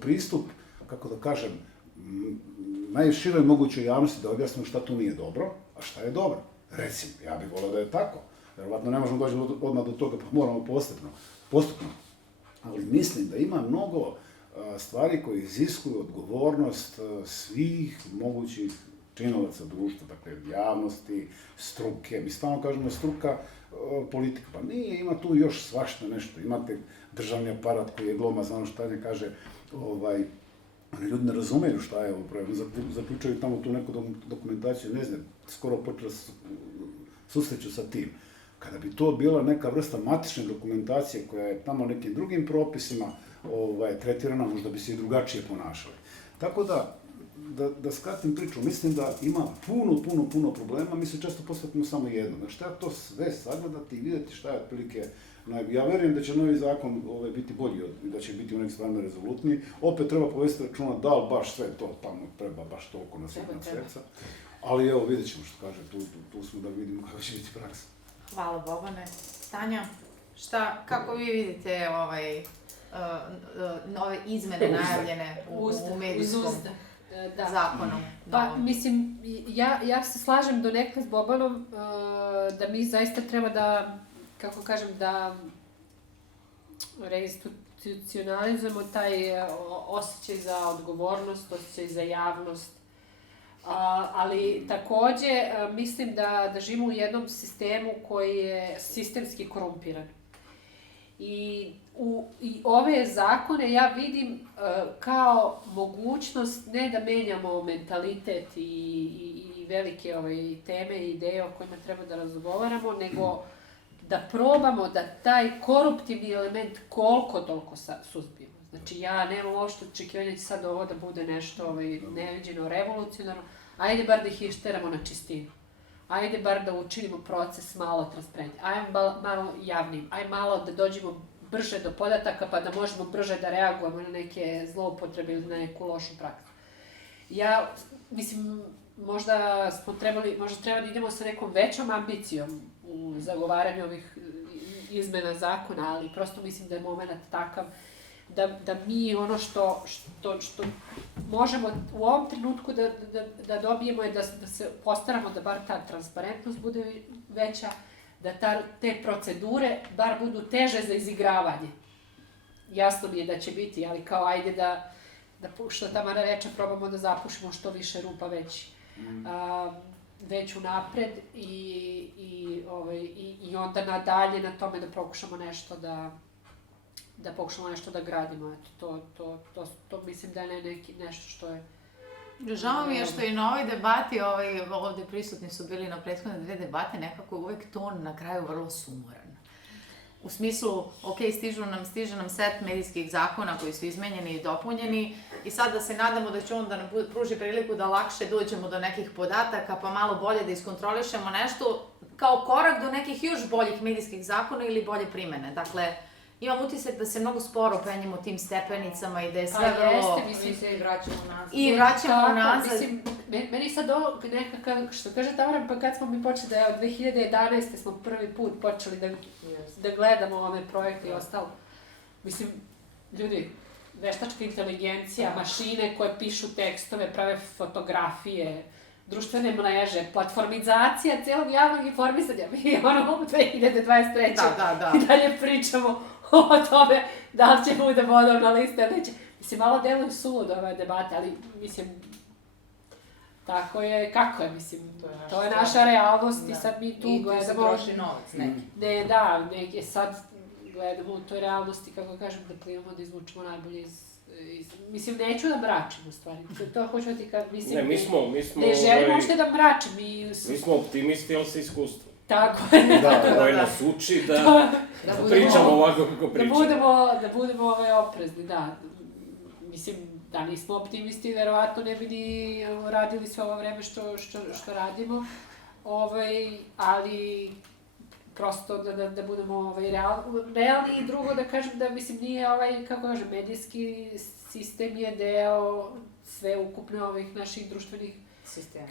pristup, kako da kažem, najširoj mogućoj javnosti da objasnimo šta tu nije dobro, a šta je dobro. Recimo, ja bih volio da je tako. Verovatno ne možemo doći odmah do toga, pa moramo postupno. Ali mislim da ima mnogo stvari koje iziskuju odgovornost svih mogućih činovaca društva, dakle javnosti, struke. Mi stalno kažemo struka, politika. Pa nije, ima tu još svašta nešto. Imate državni aparat koji je glomazan, ono šta ne kaže, oni ljudi ne razumeju šta je ovo problem, zaključaju tamo tu neku dokumentaciju, ne znam, skoro počela susreću sa tim. Kada bi to bila neka vrsta matične dokumentacije koja je tamo nekim drugim propisima tretirana, možda bi se i drugačije ponašali. Tako da skratim priču, mislim da ima puno problema, mi se često posvetimo samo jedno. Znači, treba to sve sagledati i vidjeti šta je otprilike. Ja verujem da će novi zakon biti bolji i da će biti u nekim stvarno rezolutniji. Opet treba povesti računa da li baš sve to tamo treba baš toliko na sitna srca. Ali evo, vidjet ćemo što kaže, tu smo da vidimo kako će biti praksa. Hvala Bobane. Tanja, kako vi vidite nove izmene najavljene u medijskom zakonu? Pa, mislim, ja se slažem donekle s Bobanom da mi zaista treba da, kako kažem, da reinstitucionalizujemo taj osjećaj za odgovornost, osjećaj za javnost, ali takođe mislim da živimo u jednom sistemu koji je sistemski korumpiran. I ove zakone ja vidim kao mogućnost ne da menjamo mentalitet i velike teme i ideje o kojima treba da razgovaramo, nego da probamo da taj koruptivni element koliko toliko suzbijemo. Znači, ja nemam uopšte očekivanja da će sad ovo da bude nešto neviđeno, revolucionarno. Ajde bar da ih išteramo na čistinu. Ajde bar da učinimo proces malo transparentniji. Ajde malo javnim. Ajde malo da dođemo brže do podataka pa da možemo brže da reagujemo na neke zloupotrebe ili na neku lošu praksu. Ja, mislim, možda treba da idemo sa nekom većom ambicijom u zagovaranju ovih izmena zakona, ali prosto mislim da je moment takav da mi ono što možemo u ovom trenutku da dobijemo je da se postaramo da bar ta transparentnost bude veća, da te procedure bar budu teže za izigravanje. Jasno mi je da će biti, ali kao ajde da što Tamara reče, probamo da zapušimo što više rupa već unapred i onda nadalje na tome da pokušamo nešto da gradimo. Eto, to mislim da je nešto što je... Žao mi je što i na ovoj debati, ovde prisutni su bili na prethodne 2 debate, nekako uvek ton na kraju vrlo sumoran. U smislu, stiže nam set medijskih zakona koji su izmenjeni i dopunjeni i sad da se nadamo da će on da nam pruži priliku da lakše dođemo do nekih podataka, pa malo bolje da iskontrolišemo nešto kao korak do nekih još boljih medijskih zakona ili bolje primene. Dakle, imam utisak da se mnogo sporo penjemo tim stepenicama i da je sve vrlo... Mi se i vraćamo nazad. I vraćamo nazad. Mislim, meni sad ovo nekakav, što kaže Tamara, pa kad smo mi počeli da je od 2011. smo prvi put počeli da gledamo ove projekte i ostalo. Mislim, ljudi, veštačka inteligencija, mašine koje pišu tekstove, prave fotografije, društvene mreže, platformizacija cijelog javnog informisanja. Mi ono u 2023. I dalje pričamo o tome da li će bude bodovna lista ili neće. Mislim, malo deluju suludo ove debate, ali mislim, tako je, kako je, mislim, to je naša realnost i sad mi tu gledamo... I tu se troši novac neki. Sad gledamo u toj realnosti, kako kažem, da plivamo, da izvučemo najbolje mislim, neću da mračim u stvari. To hoću da ti kad mislim... Ne, mi smo... Ne želim uopšte da mračim. Mi smo optimisti, ali sa iskustvom. Tako je. Koji nas uči da pričamo ovako kako pričamo. Da budemo oprezni, da. Mislim, da nismo optimisti, verovatno ne bi ni radili sve ovo vreme što radimo. Ali prosto da budemo realni i drugo da kažem da mislim nije kako kažem, medijski sistem je deo sve ukupne ovih naših društvenih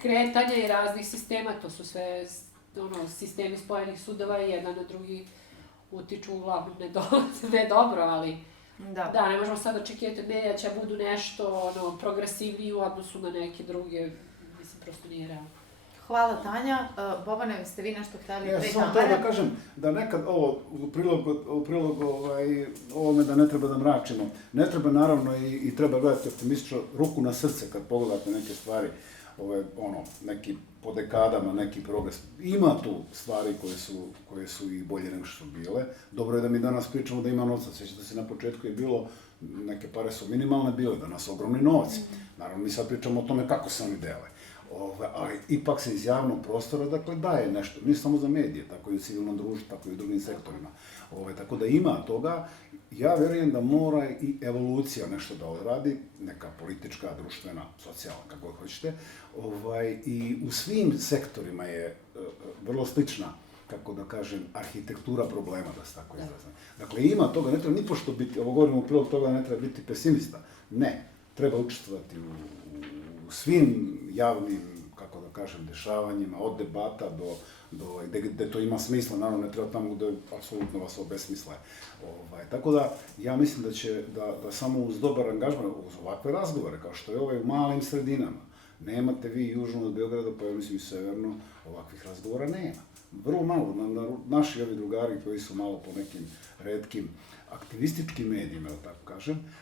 kretanja i raznih sistema, to su sve sistemi spojenih sudova i jedan na drugi utiču uglavnom ne dobro, ali da, ne možemo sad očekivati od medija će budu nešto progresivniji u odnosu na neke druge, mislim, prosto nije realno. Hvala Tanja. Bobane, ste vi nešto hteli? Ja samo to da kažem, da nekad u prilog ovome da ne treba da mračimo. Ne treba naravno i treba gledati optimistično ruku na srce kad pogledate neke stvari, neki po dekadama, neki progres. Ima tu stvari koje su i bolje nego što su bile. Dobro je da mi danas pričamo da ima novca. Sjećate se, na početku je bilo, neke pare su minimalne bile, danas ogromni novac. Naravno, mi sad pričamo o tome kako se oni dele. Ali ipak se iz javnog prostora, dakle, daje nešto, nije samo za medije, tako i u civilnom društvu, tako i u drugim sektorima. Tako da ima toga, ja verujem da mora i evolucija nešto da odradi, neka politička, društvena, socijalna, kako hoćete, i u svim sektorima je vrlo slična, kako da kažem, arhitektura problema, da se tako izrazim. Dakle, ima toga, ne treba ni pošto biti, ovo govorim u prilog toga, ne treba biti pesimista, ne, treba učestvovati u svim javnim, kako da kažem, dešavanjima, od debata do gde to ima smisla, naravno ne treba tamo gde apsolutno vas obesmisle. Tako da, ja mislim da će, da samo uz dobar angažman, uz ovakve razgovore, kao što je u malim sredinama, nemate vi južno od Beograda, pa ja mislim i severno, ovakvih razgovora nema. Vrlo malo, naši ovi drugari koji su malo po nekim retkim aktivističkim medijima, da tako kažem,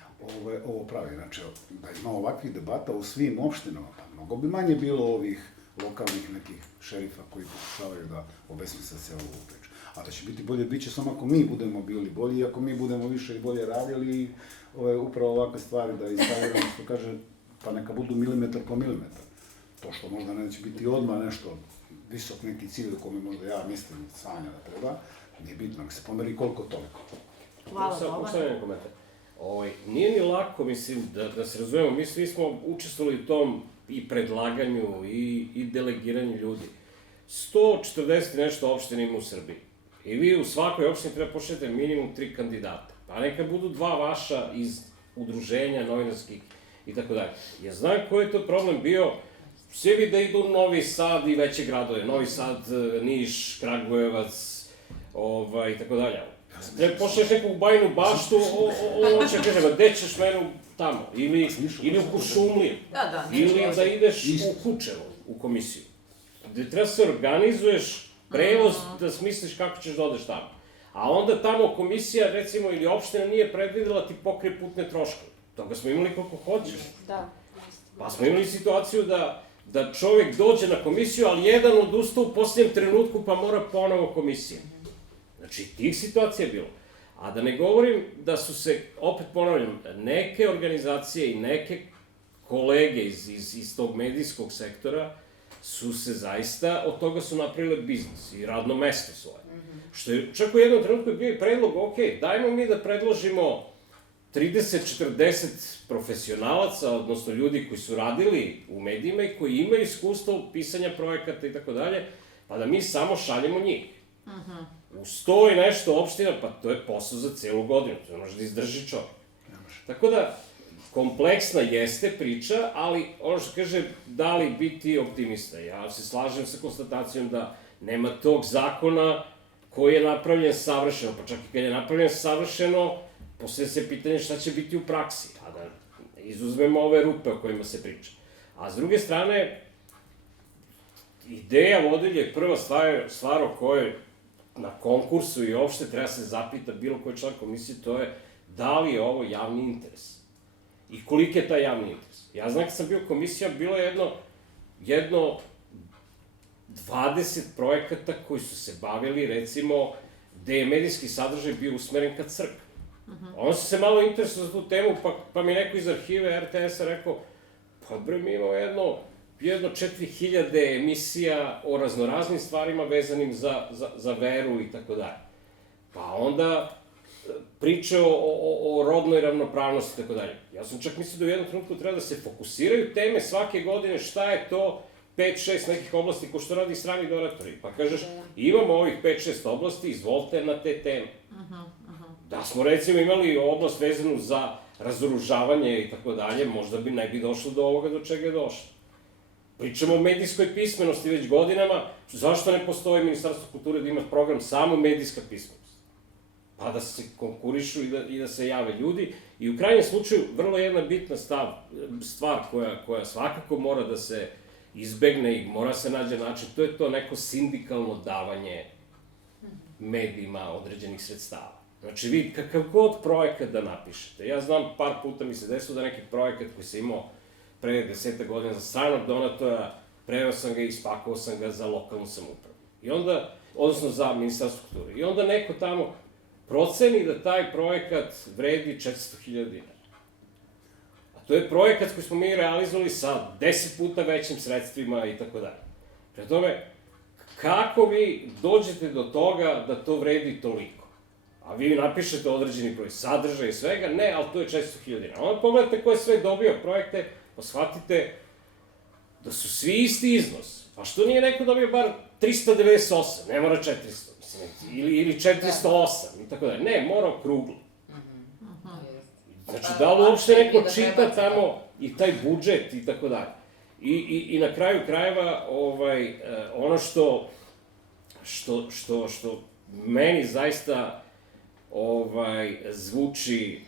ovo pravi. Znači, da ima ovakvih debata u svim opštinama, pa mnogo bi manje bilo ovih lokalnih nekih šerifa koji pokušavaju da obesmisle cijelu ovu priču. A da će biti bolje, bit će samo ako mi budemo bili bolji i ako mi budemo više i bolje radili i upravo ovakve stvari da instaliramo, što kaže, pa neka budu milimetar po milimetar. To što možda neće biti odmah nešto visok neki cilj u kome možda ja mislim sanja da treba, nije bitno, nek se pomeri koliko toliko. Hvala, Boban. Postavljam komentar. Nije ni lako, mislim, da se razumemo, mi svi smo učestvovali u tom i predlaganju i delegiranju ljudi. 140 nešto opština ima u Srbiji. I vi u svakoj opštini treba pošljete minimum 3 kandidata. Pa neka budu 2 vaša iz udruženja novinarskih i tako dalje. Ja znam koji je to problem bio, svi bi da idu u Novi Sad i veće gradove. Novi Sad, Niš, Kragujevac, i tako dalje. Treba pošleš neku u Bajinu Baštu, on će kaže, gde ćeš mene tamo, ili u Kuršumliju, ili da ideš u Kučevo, u komisiju. Gde treba se organizuješ prevoz da smisliš kako ćeš da odeš tamo. A onda tamo komisija, recimo, ili opština nije predvidela ti pokrije putne troškove. Toga smo imali koliko hoćeš. Da. Pa smo imali situaciju da čovjek dođe na komisiju, ali jedan odustao u posljednjem trenutku pa mora ponovo komisija. Znači, tih situacija je bilo. A da ne govorim da su se, opet ponavljam, neke organizacije i neke kolege iz tog medijskog sektora su se zaista, od toga su napravile biznis i radno mesto svoje. Što je čak u jednom trenutku je bio i predlog, ok, dajmo mi da predložimo 30-40 profesionalaca, odnosno ljudi koji su radili u medijima i koji imaju iskustvo pisanja projekata i tako dalje, pa da mi samo šaljemo njih. U 100 i nešto opština, pa to je posao za celu godinu, to može da izdrži čovjek. Tako da, kompleksna jeste priča, ali ono što kaže, da li biti optimista? Ja se slažem sa konstatacijom da nema tog zakona koji je napravljen savršeno, pa čak i kad je napravljen savršeno, poslije se pitanje šta će biti u praksi, a da izuzmemo ove rupe o kojima se priča. A s druge strane, ideja vodilja je prva stvar o kojoj na konkursu i uopšte treba se zapita bilo koji član komisije, to je da li je ovo javni interes i koliki je taj javni interes. Ja znam kad sam bio komisija, bilo je jedno 20 projekata koji su se bavili, recimo, gde je medijski sadržaj bio usmeren ka crkvi. Ono su se malo interesuo za tu temu, pa mi neko iz arhive RTS-a rekao, pa bre, mi imamo jedno 4000 emisija o raznoraznim stvarima vezanim za veru i tako dalje. Pa onda priče o rodnoj ravnopravnosti i tako dalje. Ja sam čak mislio da u jednom trenutku treba da se fokusiraju teme svake godine, šta je to 5-6 nekih oblasti ko što radi strani donatori. Pa kažeš, imamo ovih 5-6 oblasti, izvolite na te teme. Da smo recimo imali oblast vezanu za razoružavanje i tako dalje, možda bi ne bi došlo do ovoga do čega je došlo. Pričamo o medijskoj pismenosti već godinama, zašto ne postoji Ministarstvo kulture da ima program samo medijska pismenost? Pa da se konkurišu i da se jave ljudi. I u krajnjem slučaju, vrlo jedna bitna stvar koja svakako mora da se izbegne i mora se nađe način, to je to neko sindikalno davanje medijima određenih sredstava. Znači, vi kakav god projekat da napišete, ja znam, par puta mi se desilo da neki projekat koji sam imao pre 10 godina za stranog donatora, preveo sam ga i ispakovao sam ga za lokalnu samoupravu. I onda, odnosno za Ministarstvo kulture. I onda neko tamo proceni da taj projekat vredi 400.000 dinara. A to je projekat koji smo mi realizovali sa 10 puta većim sredstvima i tako dalje. Pre tome, kako vi dođete do toga da to vredi toliko? A vi napišete određeni broj sadržaja i svega, ne, ali to je 400.000 dinara. Onda pogledate ko je sve dobio projekte, pa shvatite da su svi isti iznos. A što nije neko dobio bar 398, ne mora 400, mislim, ili 408, i tako dalje. Ne, mora okruglo. Znači, da li uopšte neko čita tamo i taj budžet i tako dalje. I na kraju krajeva, ono što meni zaista zvuči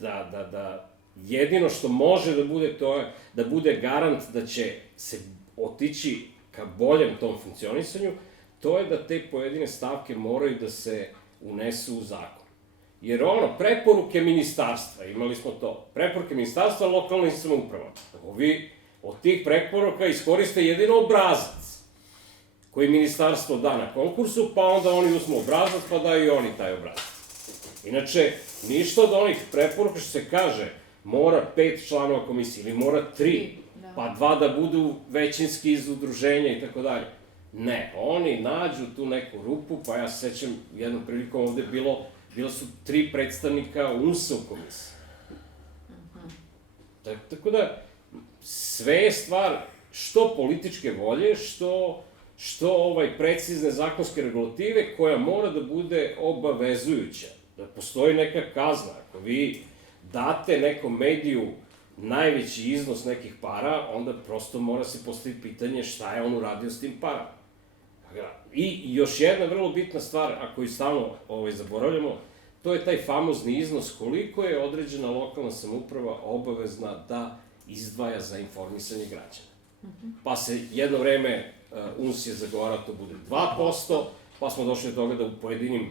da jedino što može da bude to je da bude garant da će se otići ka boljem tom funkcionisanju, to je da te pojedine stavke moraju da se unesu u zakon. Jer preporuke ministarstva, imali smo to, preporuke ministarstva lokalnim samoupravama. Vi od tih preporuka iskoriste jedino obrazac koji ministarstvo da na konkursu, pa onda oni uzmu obrazac, pa daju i oni taj obrazac. Inače, ništa od onih preporuka što se kaže, mora 5 članova komisije ili mora 3, pa 2 da budu većinski iz udruženja i tako dalje. Ne, oni nađu tu neku rupu, pa ja se sećam, jednom prilikom ovde bilo su 3 predstavnika UNS-a u komisiji. Tako da, sve je stvar što političke volje, što precizne zakonske regulative koja mora da bude obavezujuća. Da postoji neka kazna. Ako vi date nekom mediju najveći iznos nekih para, onda prosto mora se postaviti pitanje šta je on uradio s tim parama. I još jedna vrlo bitna stvar, a koju stalno zaboravljamo, to je taj famozni iznos koliko je određena lokalna samouprava obavezna da izdvaja za informisanje građana. Pa se jedno vreme UNS je zagovarao to bude 2%, pa smo došli do toga da u pojedinim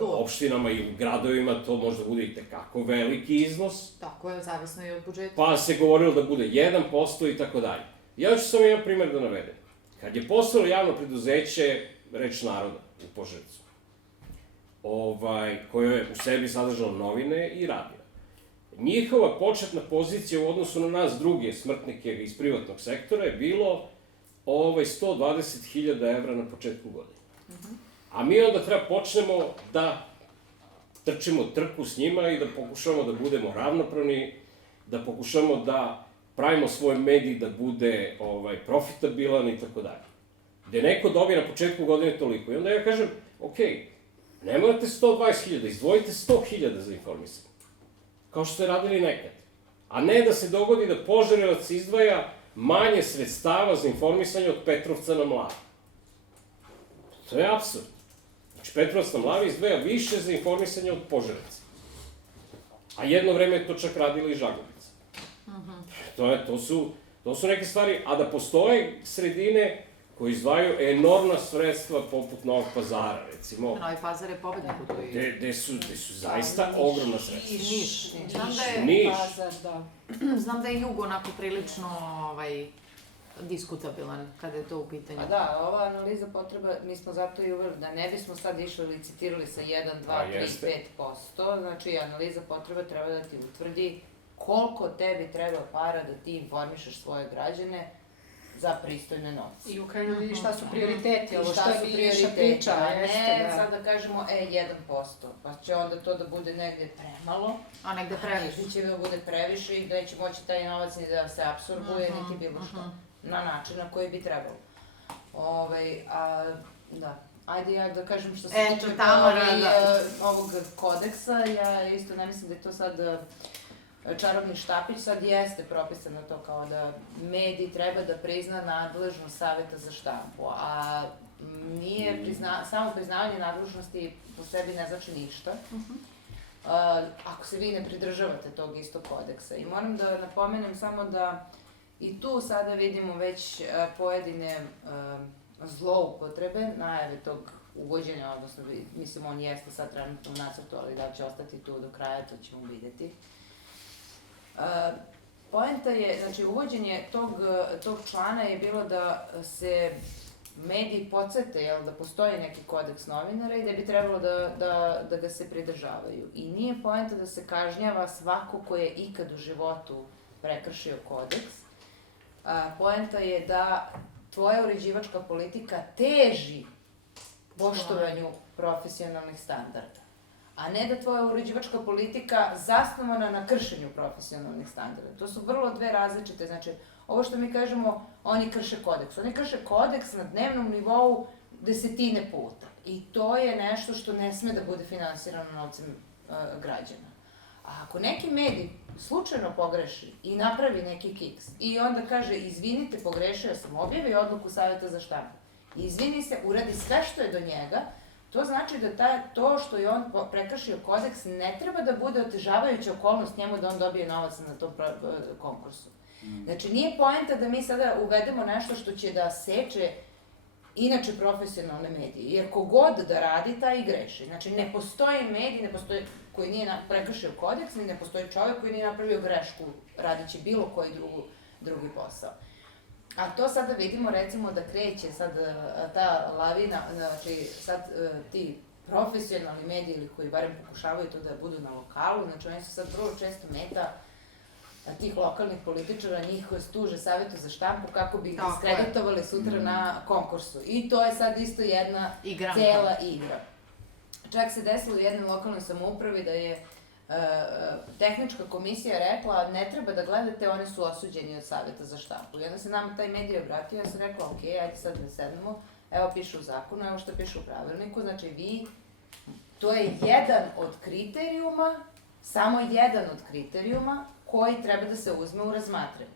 opštinama i u gradovima to možda bude i tekako veliki iznos. Tako je, zavisno i od budžeta. Pa se govorilo da bude 1% i tako dalje. Ja ću samo jedan primer da navedem. Kad je postalo javno preduzeće Reč naroda u Požarevcu, koje je u sebi sadržalo novine i radio, njihova početna pozicija u odnosu na nas druge smrtnike iz privatnog sektora je bilo 120.000 evra na početku godine. A mi onda treba počnemo da trčimo trku s njima i da pokušamo da budemo ravnopravni, da pokušamo da pravimo svoj medij da bude profitabilan i tako dalje. Gde neko dobije na početku godine toliko. I onda ja kažem, okej, nemojte 120.000, izdvojite 100.000 za informisanje. Kao što ste radili nekad. A ne da se dogodi da Požarevac izdvaja manje sredstava za informisanje od Petrovca na Mlavi. To je apsurd. Znači, Petrovac na Mlavi izdvaja više za informisanje od Požarevca. A jedno vreme je to čak radila i Žagubica. To su neke stvari, a da postoje sredine koji izdvajaju enormna sredstva poput Novog Pazara, recimo. Novi Pazar je pobednik u toj... Gde su zaista ogromna sredstva. I Niš. Znam da je Jug onako prilično diskutabilan kada je to u pitanju. A da, ova analiza potreba, mi smo zato i uveli da ne bismo sad išli licitirali sa 1, 2, 3, 5%, znači analiza potreba treba da ti utvrdi koliko tebi treba para da ti informišeš svoje građane za pristojne novce. I u krajnjoj vidi šta su prioriteti, ovo što je Miša priča. A ne sad da kažemo, 1%, pa će onda to da bude negde premalo. A negde previše. Ili će da bude previše i da neće moći taj novac ni da se apsorbuje, niti bilo što. Na način na koji bi trebalo. Da. Ajde ja da kažem što se tiče ovog kodeksa, ja isto ne mislim da je to sad čarobni štapić, sad jeste propisano to kao da medij treba da prizna nadležnost Saveta za štampu, a samo priznavanje nadležnosti po sebi ne znači ništa. Ako se vi ne pridržavate tog istog kodeksa. I moram da napomenem samo da i tu sada vidimo već pojedine zloupotrebe, najave tog uvođenja, odnosno, mislim, on jeste sad trenutno u nacrtu, ali da će ostati tu do kraja, to ćemo videti. Poenta je, znači, uvođenje tog člana je bilo da se mediji podsete, da postoji neki kodeks novinara i da bi trebalo da ga se pridržavaju. I nije poenta da se kažnjava svako ko je ikad u životu prekršio kodeks. Poenta je da tvoja uređivačka politika teži poštovanju profesionalnih standarda, a ne da tvoja uređivačka politika zasnovana na kršenju profesionalnih standarda. To su vrlo dve različite, znači, ovo što mi kažemo, oni krše kodeks. Oni krše kodeks na dnevnom nivou desetine puta. I to je nešto što ne sme da bude finansirano novcem građana. A ako neki medij slučajno pogreši i napravi neki kiks i onda kaže, izvinite, pogrešio sam, objavi odluku Saveta za štampu, izvini se, uradi sve što je do njega, to znači da to što je on prekršio kodeks ne treba da bude otežavajuća okolnost njemu da on dobije novac na tom konkursu. Znači, nije poenta da mi sada uvedemo nešto što će da seče inače profesionalne medije, jer kogod da radi, taj i greši. Znači, ne postoji medij koji nije prekršio kodeks, ni ne postoji čovjek koji nije napravio grešku radići bilo koji drugi posao. A to sada vidimo, recimo, da kreće sad ta lavina, znači sad ti profesionalni mediji ili koji barem pokušavaju to da budu na lokalu, znači oni su sad vrlo često meta tih lokalnih političara, njih koji stuže Savetu za štampu kako bi ih diskreditovali sutra na konkursu. I to je sad isto jedna cela igra. Čak se desilo u jednoj lokalnoj samoupravi da je tehnička komisija rekla ne treba da gledate, oni su osuđeni od Saveta za štampu. I onda se nama taj medij obratio, ja sam rekla ok, ajde sad da sednemo, evo piše u zakonu, evo što piše u pravilniku, znači vi, to je jedan od kriterijuma, samo jedan od kriterijuma koji treba da se uzme u razmatranje.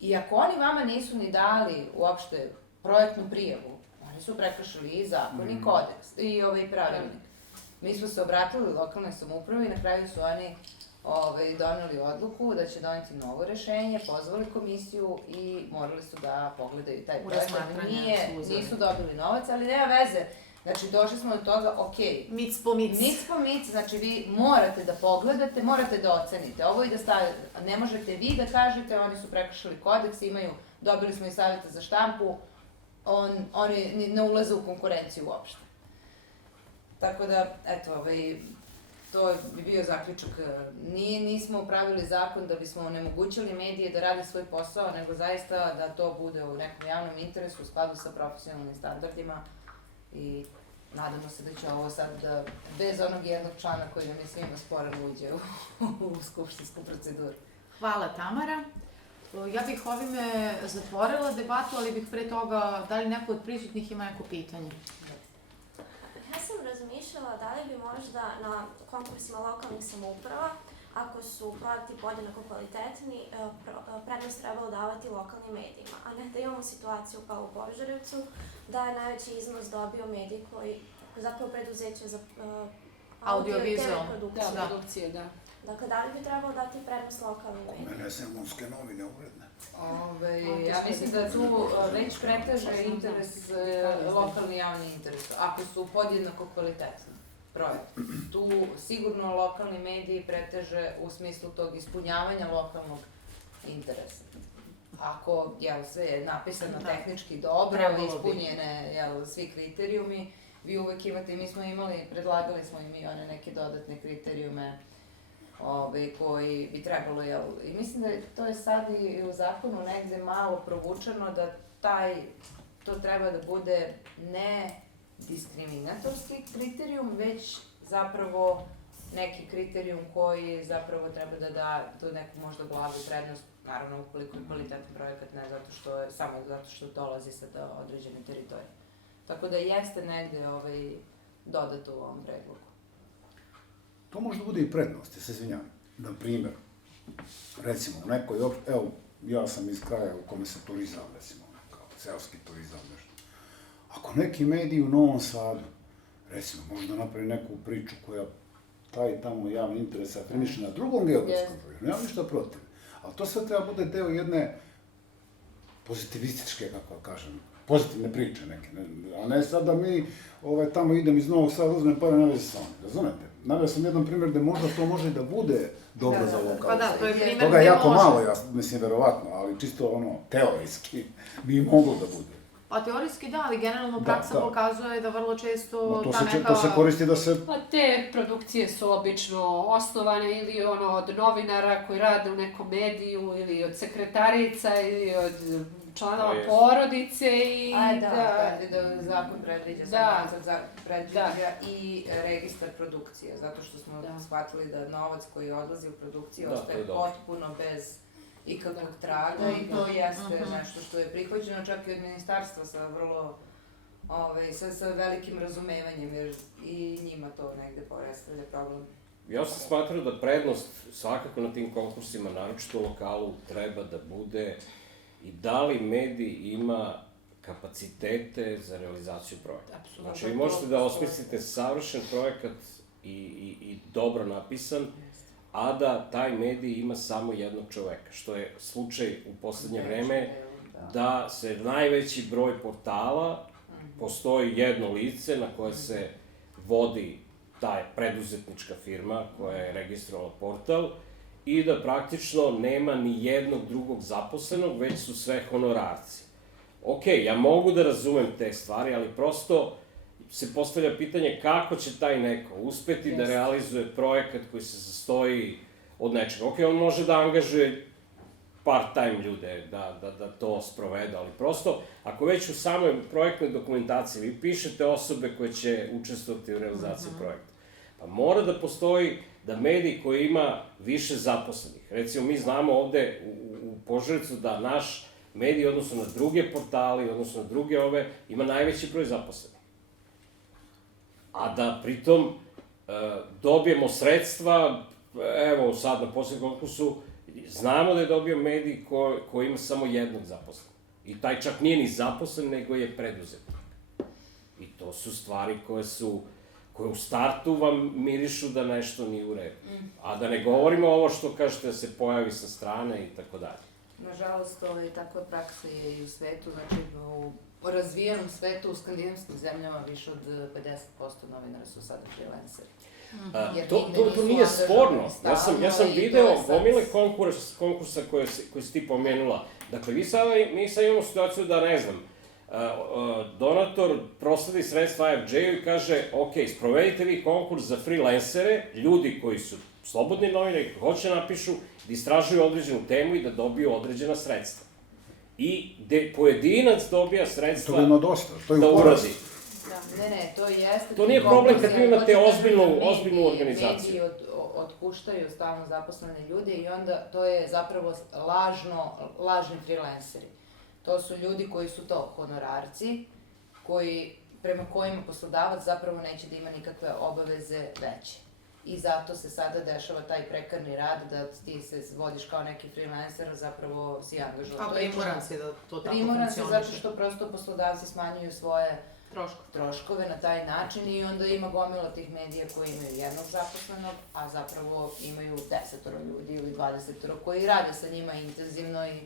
I ako oni vama nisu ni dali uopšte projektnu prijavu, Oni su prekršili i zakon i kodeks i pravilnik. Mi smo se obratili lokalnoj samoupravi i na kraju su oni doneli odluku da će doneti novo rešenje, pozvali komisiju i morali su da pogledaju taj projekat. Nisu dobili novac, ali nema veze. Znači, došli smo do toga, mic po mic. Mic po mic, znači vi morate da pogledate, morate da ocenite ovo i da stavite. Ne možete vi da kažete, oni su prekršili kodeks, dobili smo i savjeta za štampu, oni ne ulaze u konkurenciju uopšte. Tako da, eto, to bi bio zaključak. Nismo pravili zakon da bismo onemogućili medije da rade svoj posao, nego zaista da to bude u nekom javnom interesu u skladu sa profesionalnim standardima i nadamo se da će ovo sad, bez onog jednog člana koji nam je svima sporan, uđe u skupštinsku proceduru. Hvala, Tamara. Ja bih ovime zatvorila debatu, ali bih pre toga, da li neko od prisutnih ima neko pitanje? Ja sam razmišljala da li bi možda na konkursima lokalnih samouprava, ako su projekti podjednako kvalitetni, prednost trebalo davati lokalnim medijima, a ne da imamo situaciju kao u Požarevcu, da je najveći iznos dobio medij koji, zapravo preduzeće za audio-vizualne produkcije. Da. Dakle, da li bi trebalo dati prednost lokalnim medijima? Mene Zemunske novine uredne. Ja mislim da tu već preteže interes, lokalni javni interes, ako su podjednako kvalitetni projekti. Tu sigurno lokalni mediji preteže u smislu tog ispunjavanja lokalnog interesa. Ako sve je napisano tehnički dobro, ispunjene svi kriterijumi, vi uvek imate, mi smo predlagali smo i mi one neke dodatne kriterijume koji bi trebalo, i mislim da to je sad i u zakonu negde malo provučeno da to treba da bude ne diskriminatorski kriterijum, već zapravo neki kriterijum koji zapravo treba da da tu neku možda glavu prednost, naravno ukoliko je kvalitetan projekat, ne samo zato što dolazi sa određene teritorije. Tako da jeste negde dodato u ovom predlogu. To može da bude i prednost, ja se izvinjam. Na primjer, recimo, u nekoj, evo, ja sam iz kraja u kome se turizam, recimo, kao seoski turizam, nešto. Ako neki mediji u Novom Sadu, recimo, može da napravi neku priču koja taj tamo javni interes afirmiše na drugom geografskom prostoru, nema ništa protiv. Ali to sve treba bude deo jedne pozitivističke, kako kažem, pozitivne priče neke, a ne sad da mi tamo idem iz Novog Sada, uzmem pare na vezi sa onim, razumete? Naveo sam jedan primjer gde možda to može da bude dobro za lokalno. Pa da, to je primjer gde može. Toga je jako malo, ja mislim, verovatno, ali čisto teorijski bi moglo da bude. Pa teorijski da, ali generalno praksa pokazuje da vrlo često ta neka... To se koristi da se... Pa te produkcije su obično osnovane ili od novinara koji rade u nekom mediju, ili od sekretarica, ili od članova porodice i... Da, zakon predviđa, i registar produkcije, zato što smo shvatili da novac koji odlazi u produkciju ostaje potpuno bez ikakvog traga i to jeste nešto što je prihvaćeno čak i od ministarstva sa vrlo, sa velikim razumevanjem, jer i njima to negde predstavlja problem. Ja sam smatrao da prednost svakako na tim konkursima, naročito u lokalu, treba da bude i da li medij ima kapacitete za realizaciju projekta. Znači, vi možete da osmislite savršen projekat i dobro napisan, a da taj medij ima samo jednog čoveka, što je slučaj u poslednje vreme, da se najveći broj portala, postoji jedno lice na koje se vodi ta preduzetnička firma koja je registrovala portal i da praktično nema ni jednog drugog zaposlenog, već su sve honorarci. Okej, ja mogu da razumem te stvari, ali prosto se postavlja pitanje kako će taj neko uspeti da realizuje projekat koji se sastoji od nečega. Okej, on može da angažuje part-time ljude da to sprovede, ali prosto, ako već u samoj projektnoj dokumentaciji vi pišete osobe koje će učestvovati u realizaciji projekta, pa mora da postoji da medij koji ima više zaposlenih, recimo mi znamo ovde u Požarevcu da naš medij, odnosno na druge portale, odnosno na druge ima najveći broj zaposlenih. A da pritom dobijemo sredstva, evo sad na posljednjem konkursu, znamo da je dobio medij koji ima samo jednog zaposlenog. I taj čak nije ni zaposlen, nego je preduzetnik. su stvari koje u startu vam mirišu da nešto nije u redu. A da ne govorimo ovo što kažete da se pojavi sa strane i tako dalje. Nažalost, takva praksa je i u svetu, znači u razvijenom svetu, u skandinavskim zemljama više od 50% novinara su sada freelanceri. To nije sporno. Ja sam video gomile konkursa koje si ti pomenula. Dakle, mi sad imamo situaciju da, ne znam, donator prosledi sredstva AFJ-u i kaže, ok, sprovedite vi konkurs za freelancere, ljudi koji su slobodni novinari, koji hoće napišu, da istražuju određenu temu i da dobiju određena sredstva. I gde pojedinac dobija sredstva da uradi. Ne, to jeste... To nije problem kad vi imate ozbiljnu organizaciju. Mediji otpuštaju stalno zaposlene ljude i onda to je zapravo lažni freelanceri. To su ljudi koji su to honorarci, prema kojima poslodavac zapravo neće da ima nikakve obaveze veće. I zato se sada dešava taj prekarni rad, da ti se vodiš kao neki freelancer, a zapravo si angažovan. A primoran si da to tako funkcioniše. Primoran si zato što prosto poslodavci smanjuju svoje troškove na taj način i onda ima gomila tih medija koji imaju jednog zaposlenog, a zapravo imaju 10 ljudi ili 20 koji rade sa njima intenzivno i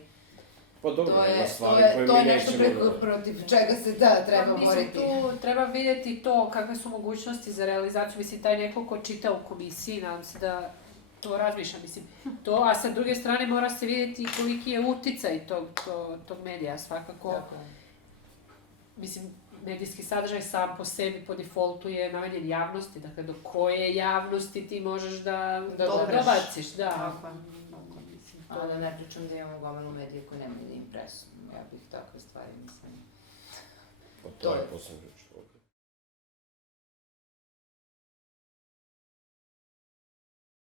pa dobro, ima stvari koje mi nećemo to je nešto protiv čega se treba boriti. Tu treba vidjeti to kakve su mogućnosti za realizaciju, mislim, taj neko ko čita u komisiji, nadam se da to razmišlja, mislim, to, a sa druge strane mora se vidjeti koliki je uticaj tog medija, svakako. Mislim, medijski sadržaj sam po sebi, po defaultu je namenjen javnosti, dakle, do koje javnosti ti možeš da dobaciš, da. A da ne pričam da imamo gomilu medije koji nemaju ni impresu. Ja bih takve stvari, mislim. To je posebno.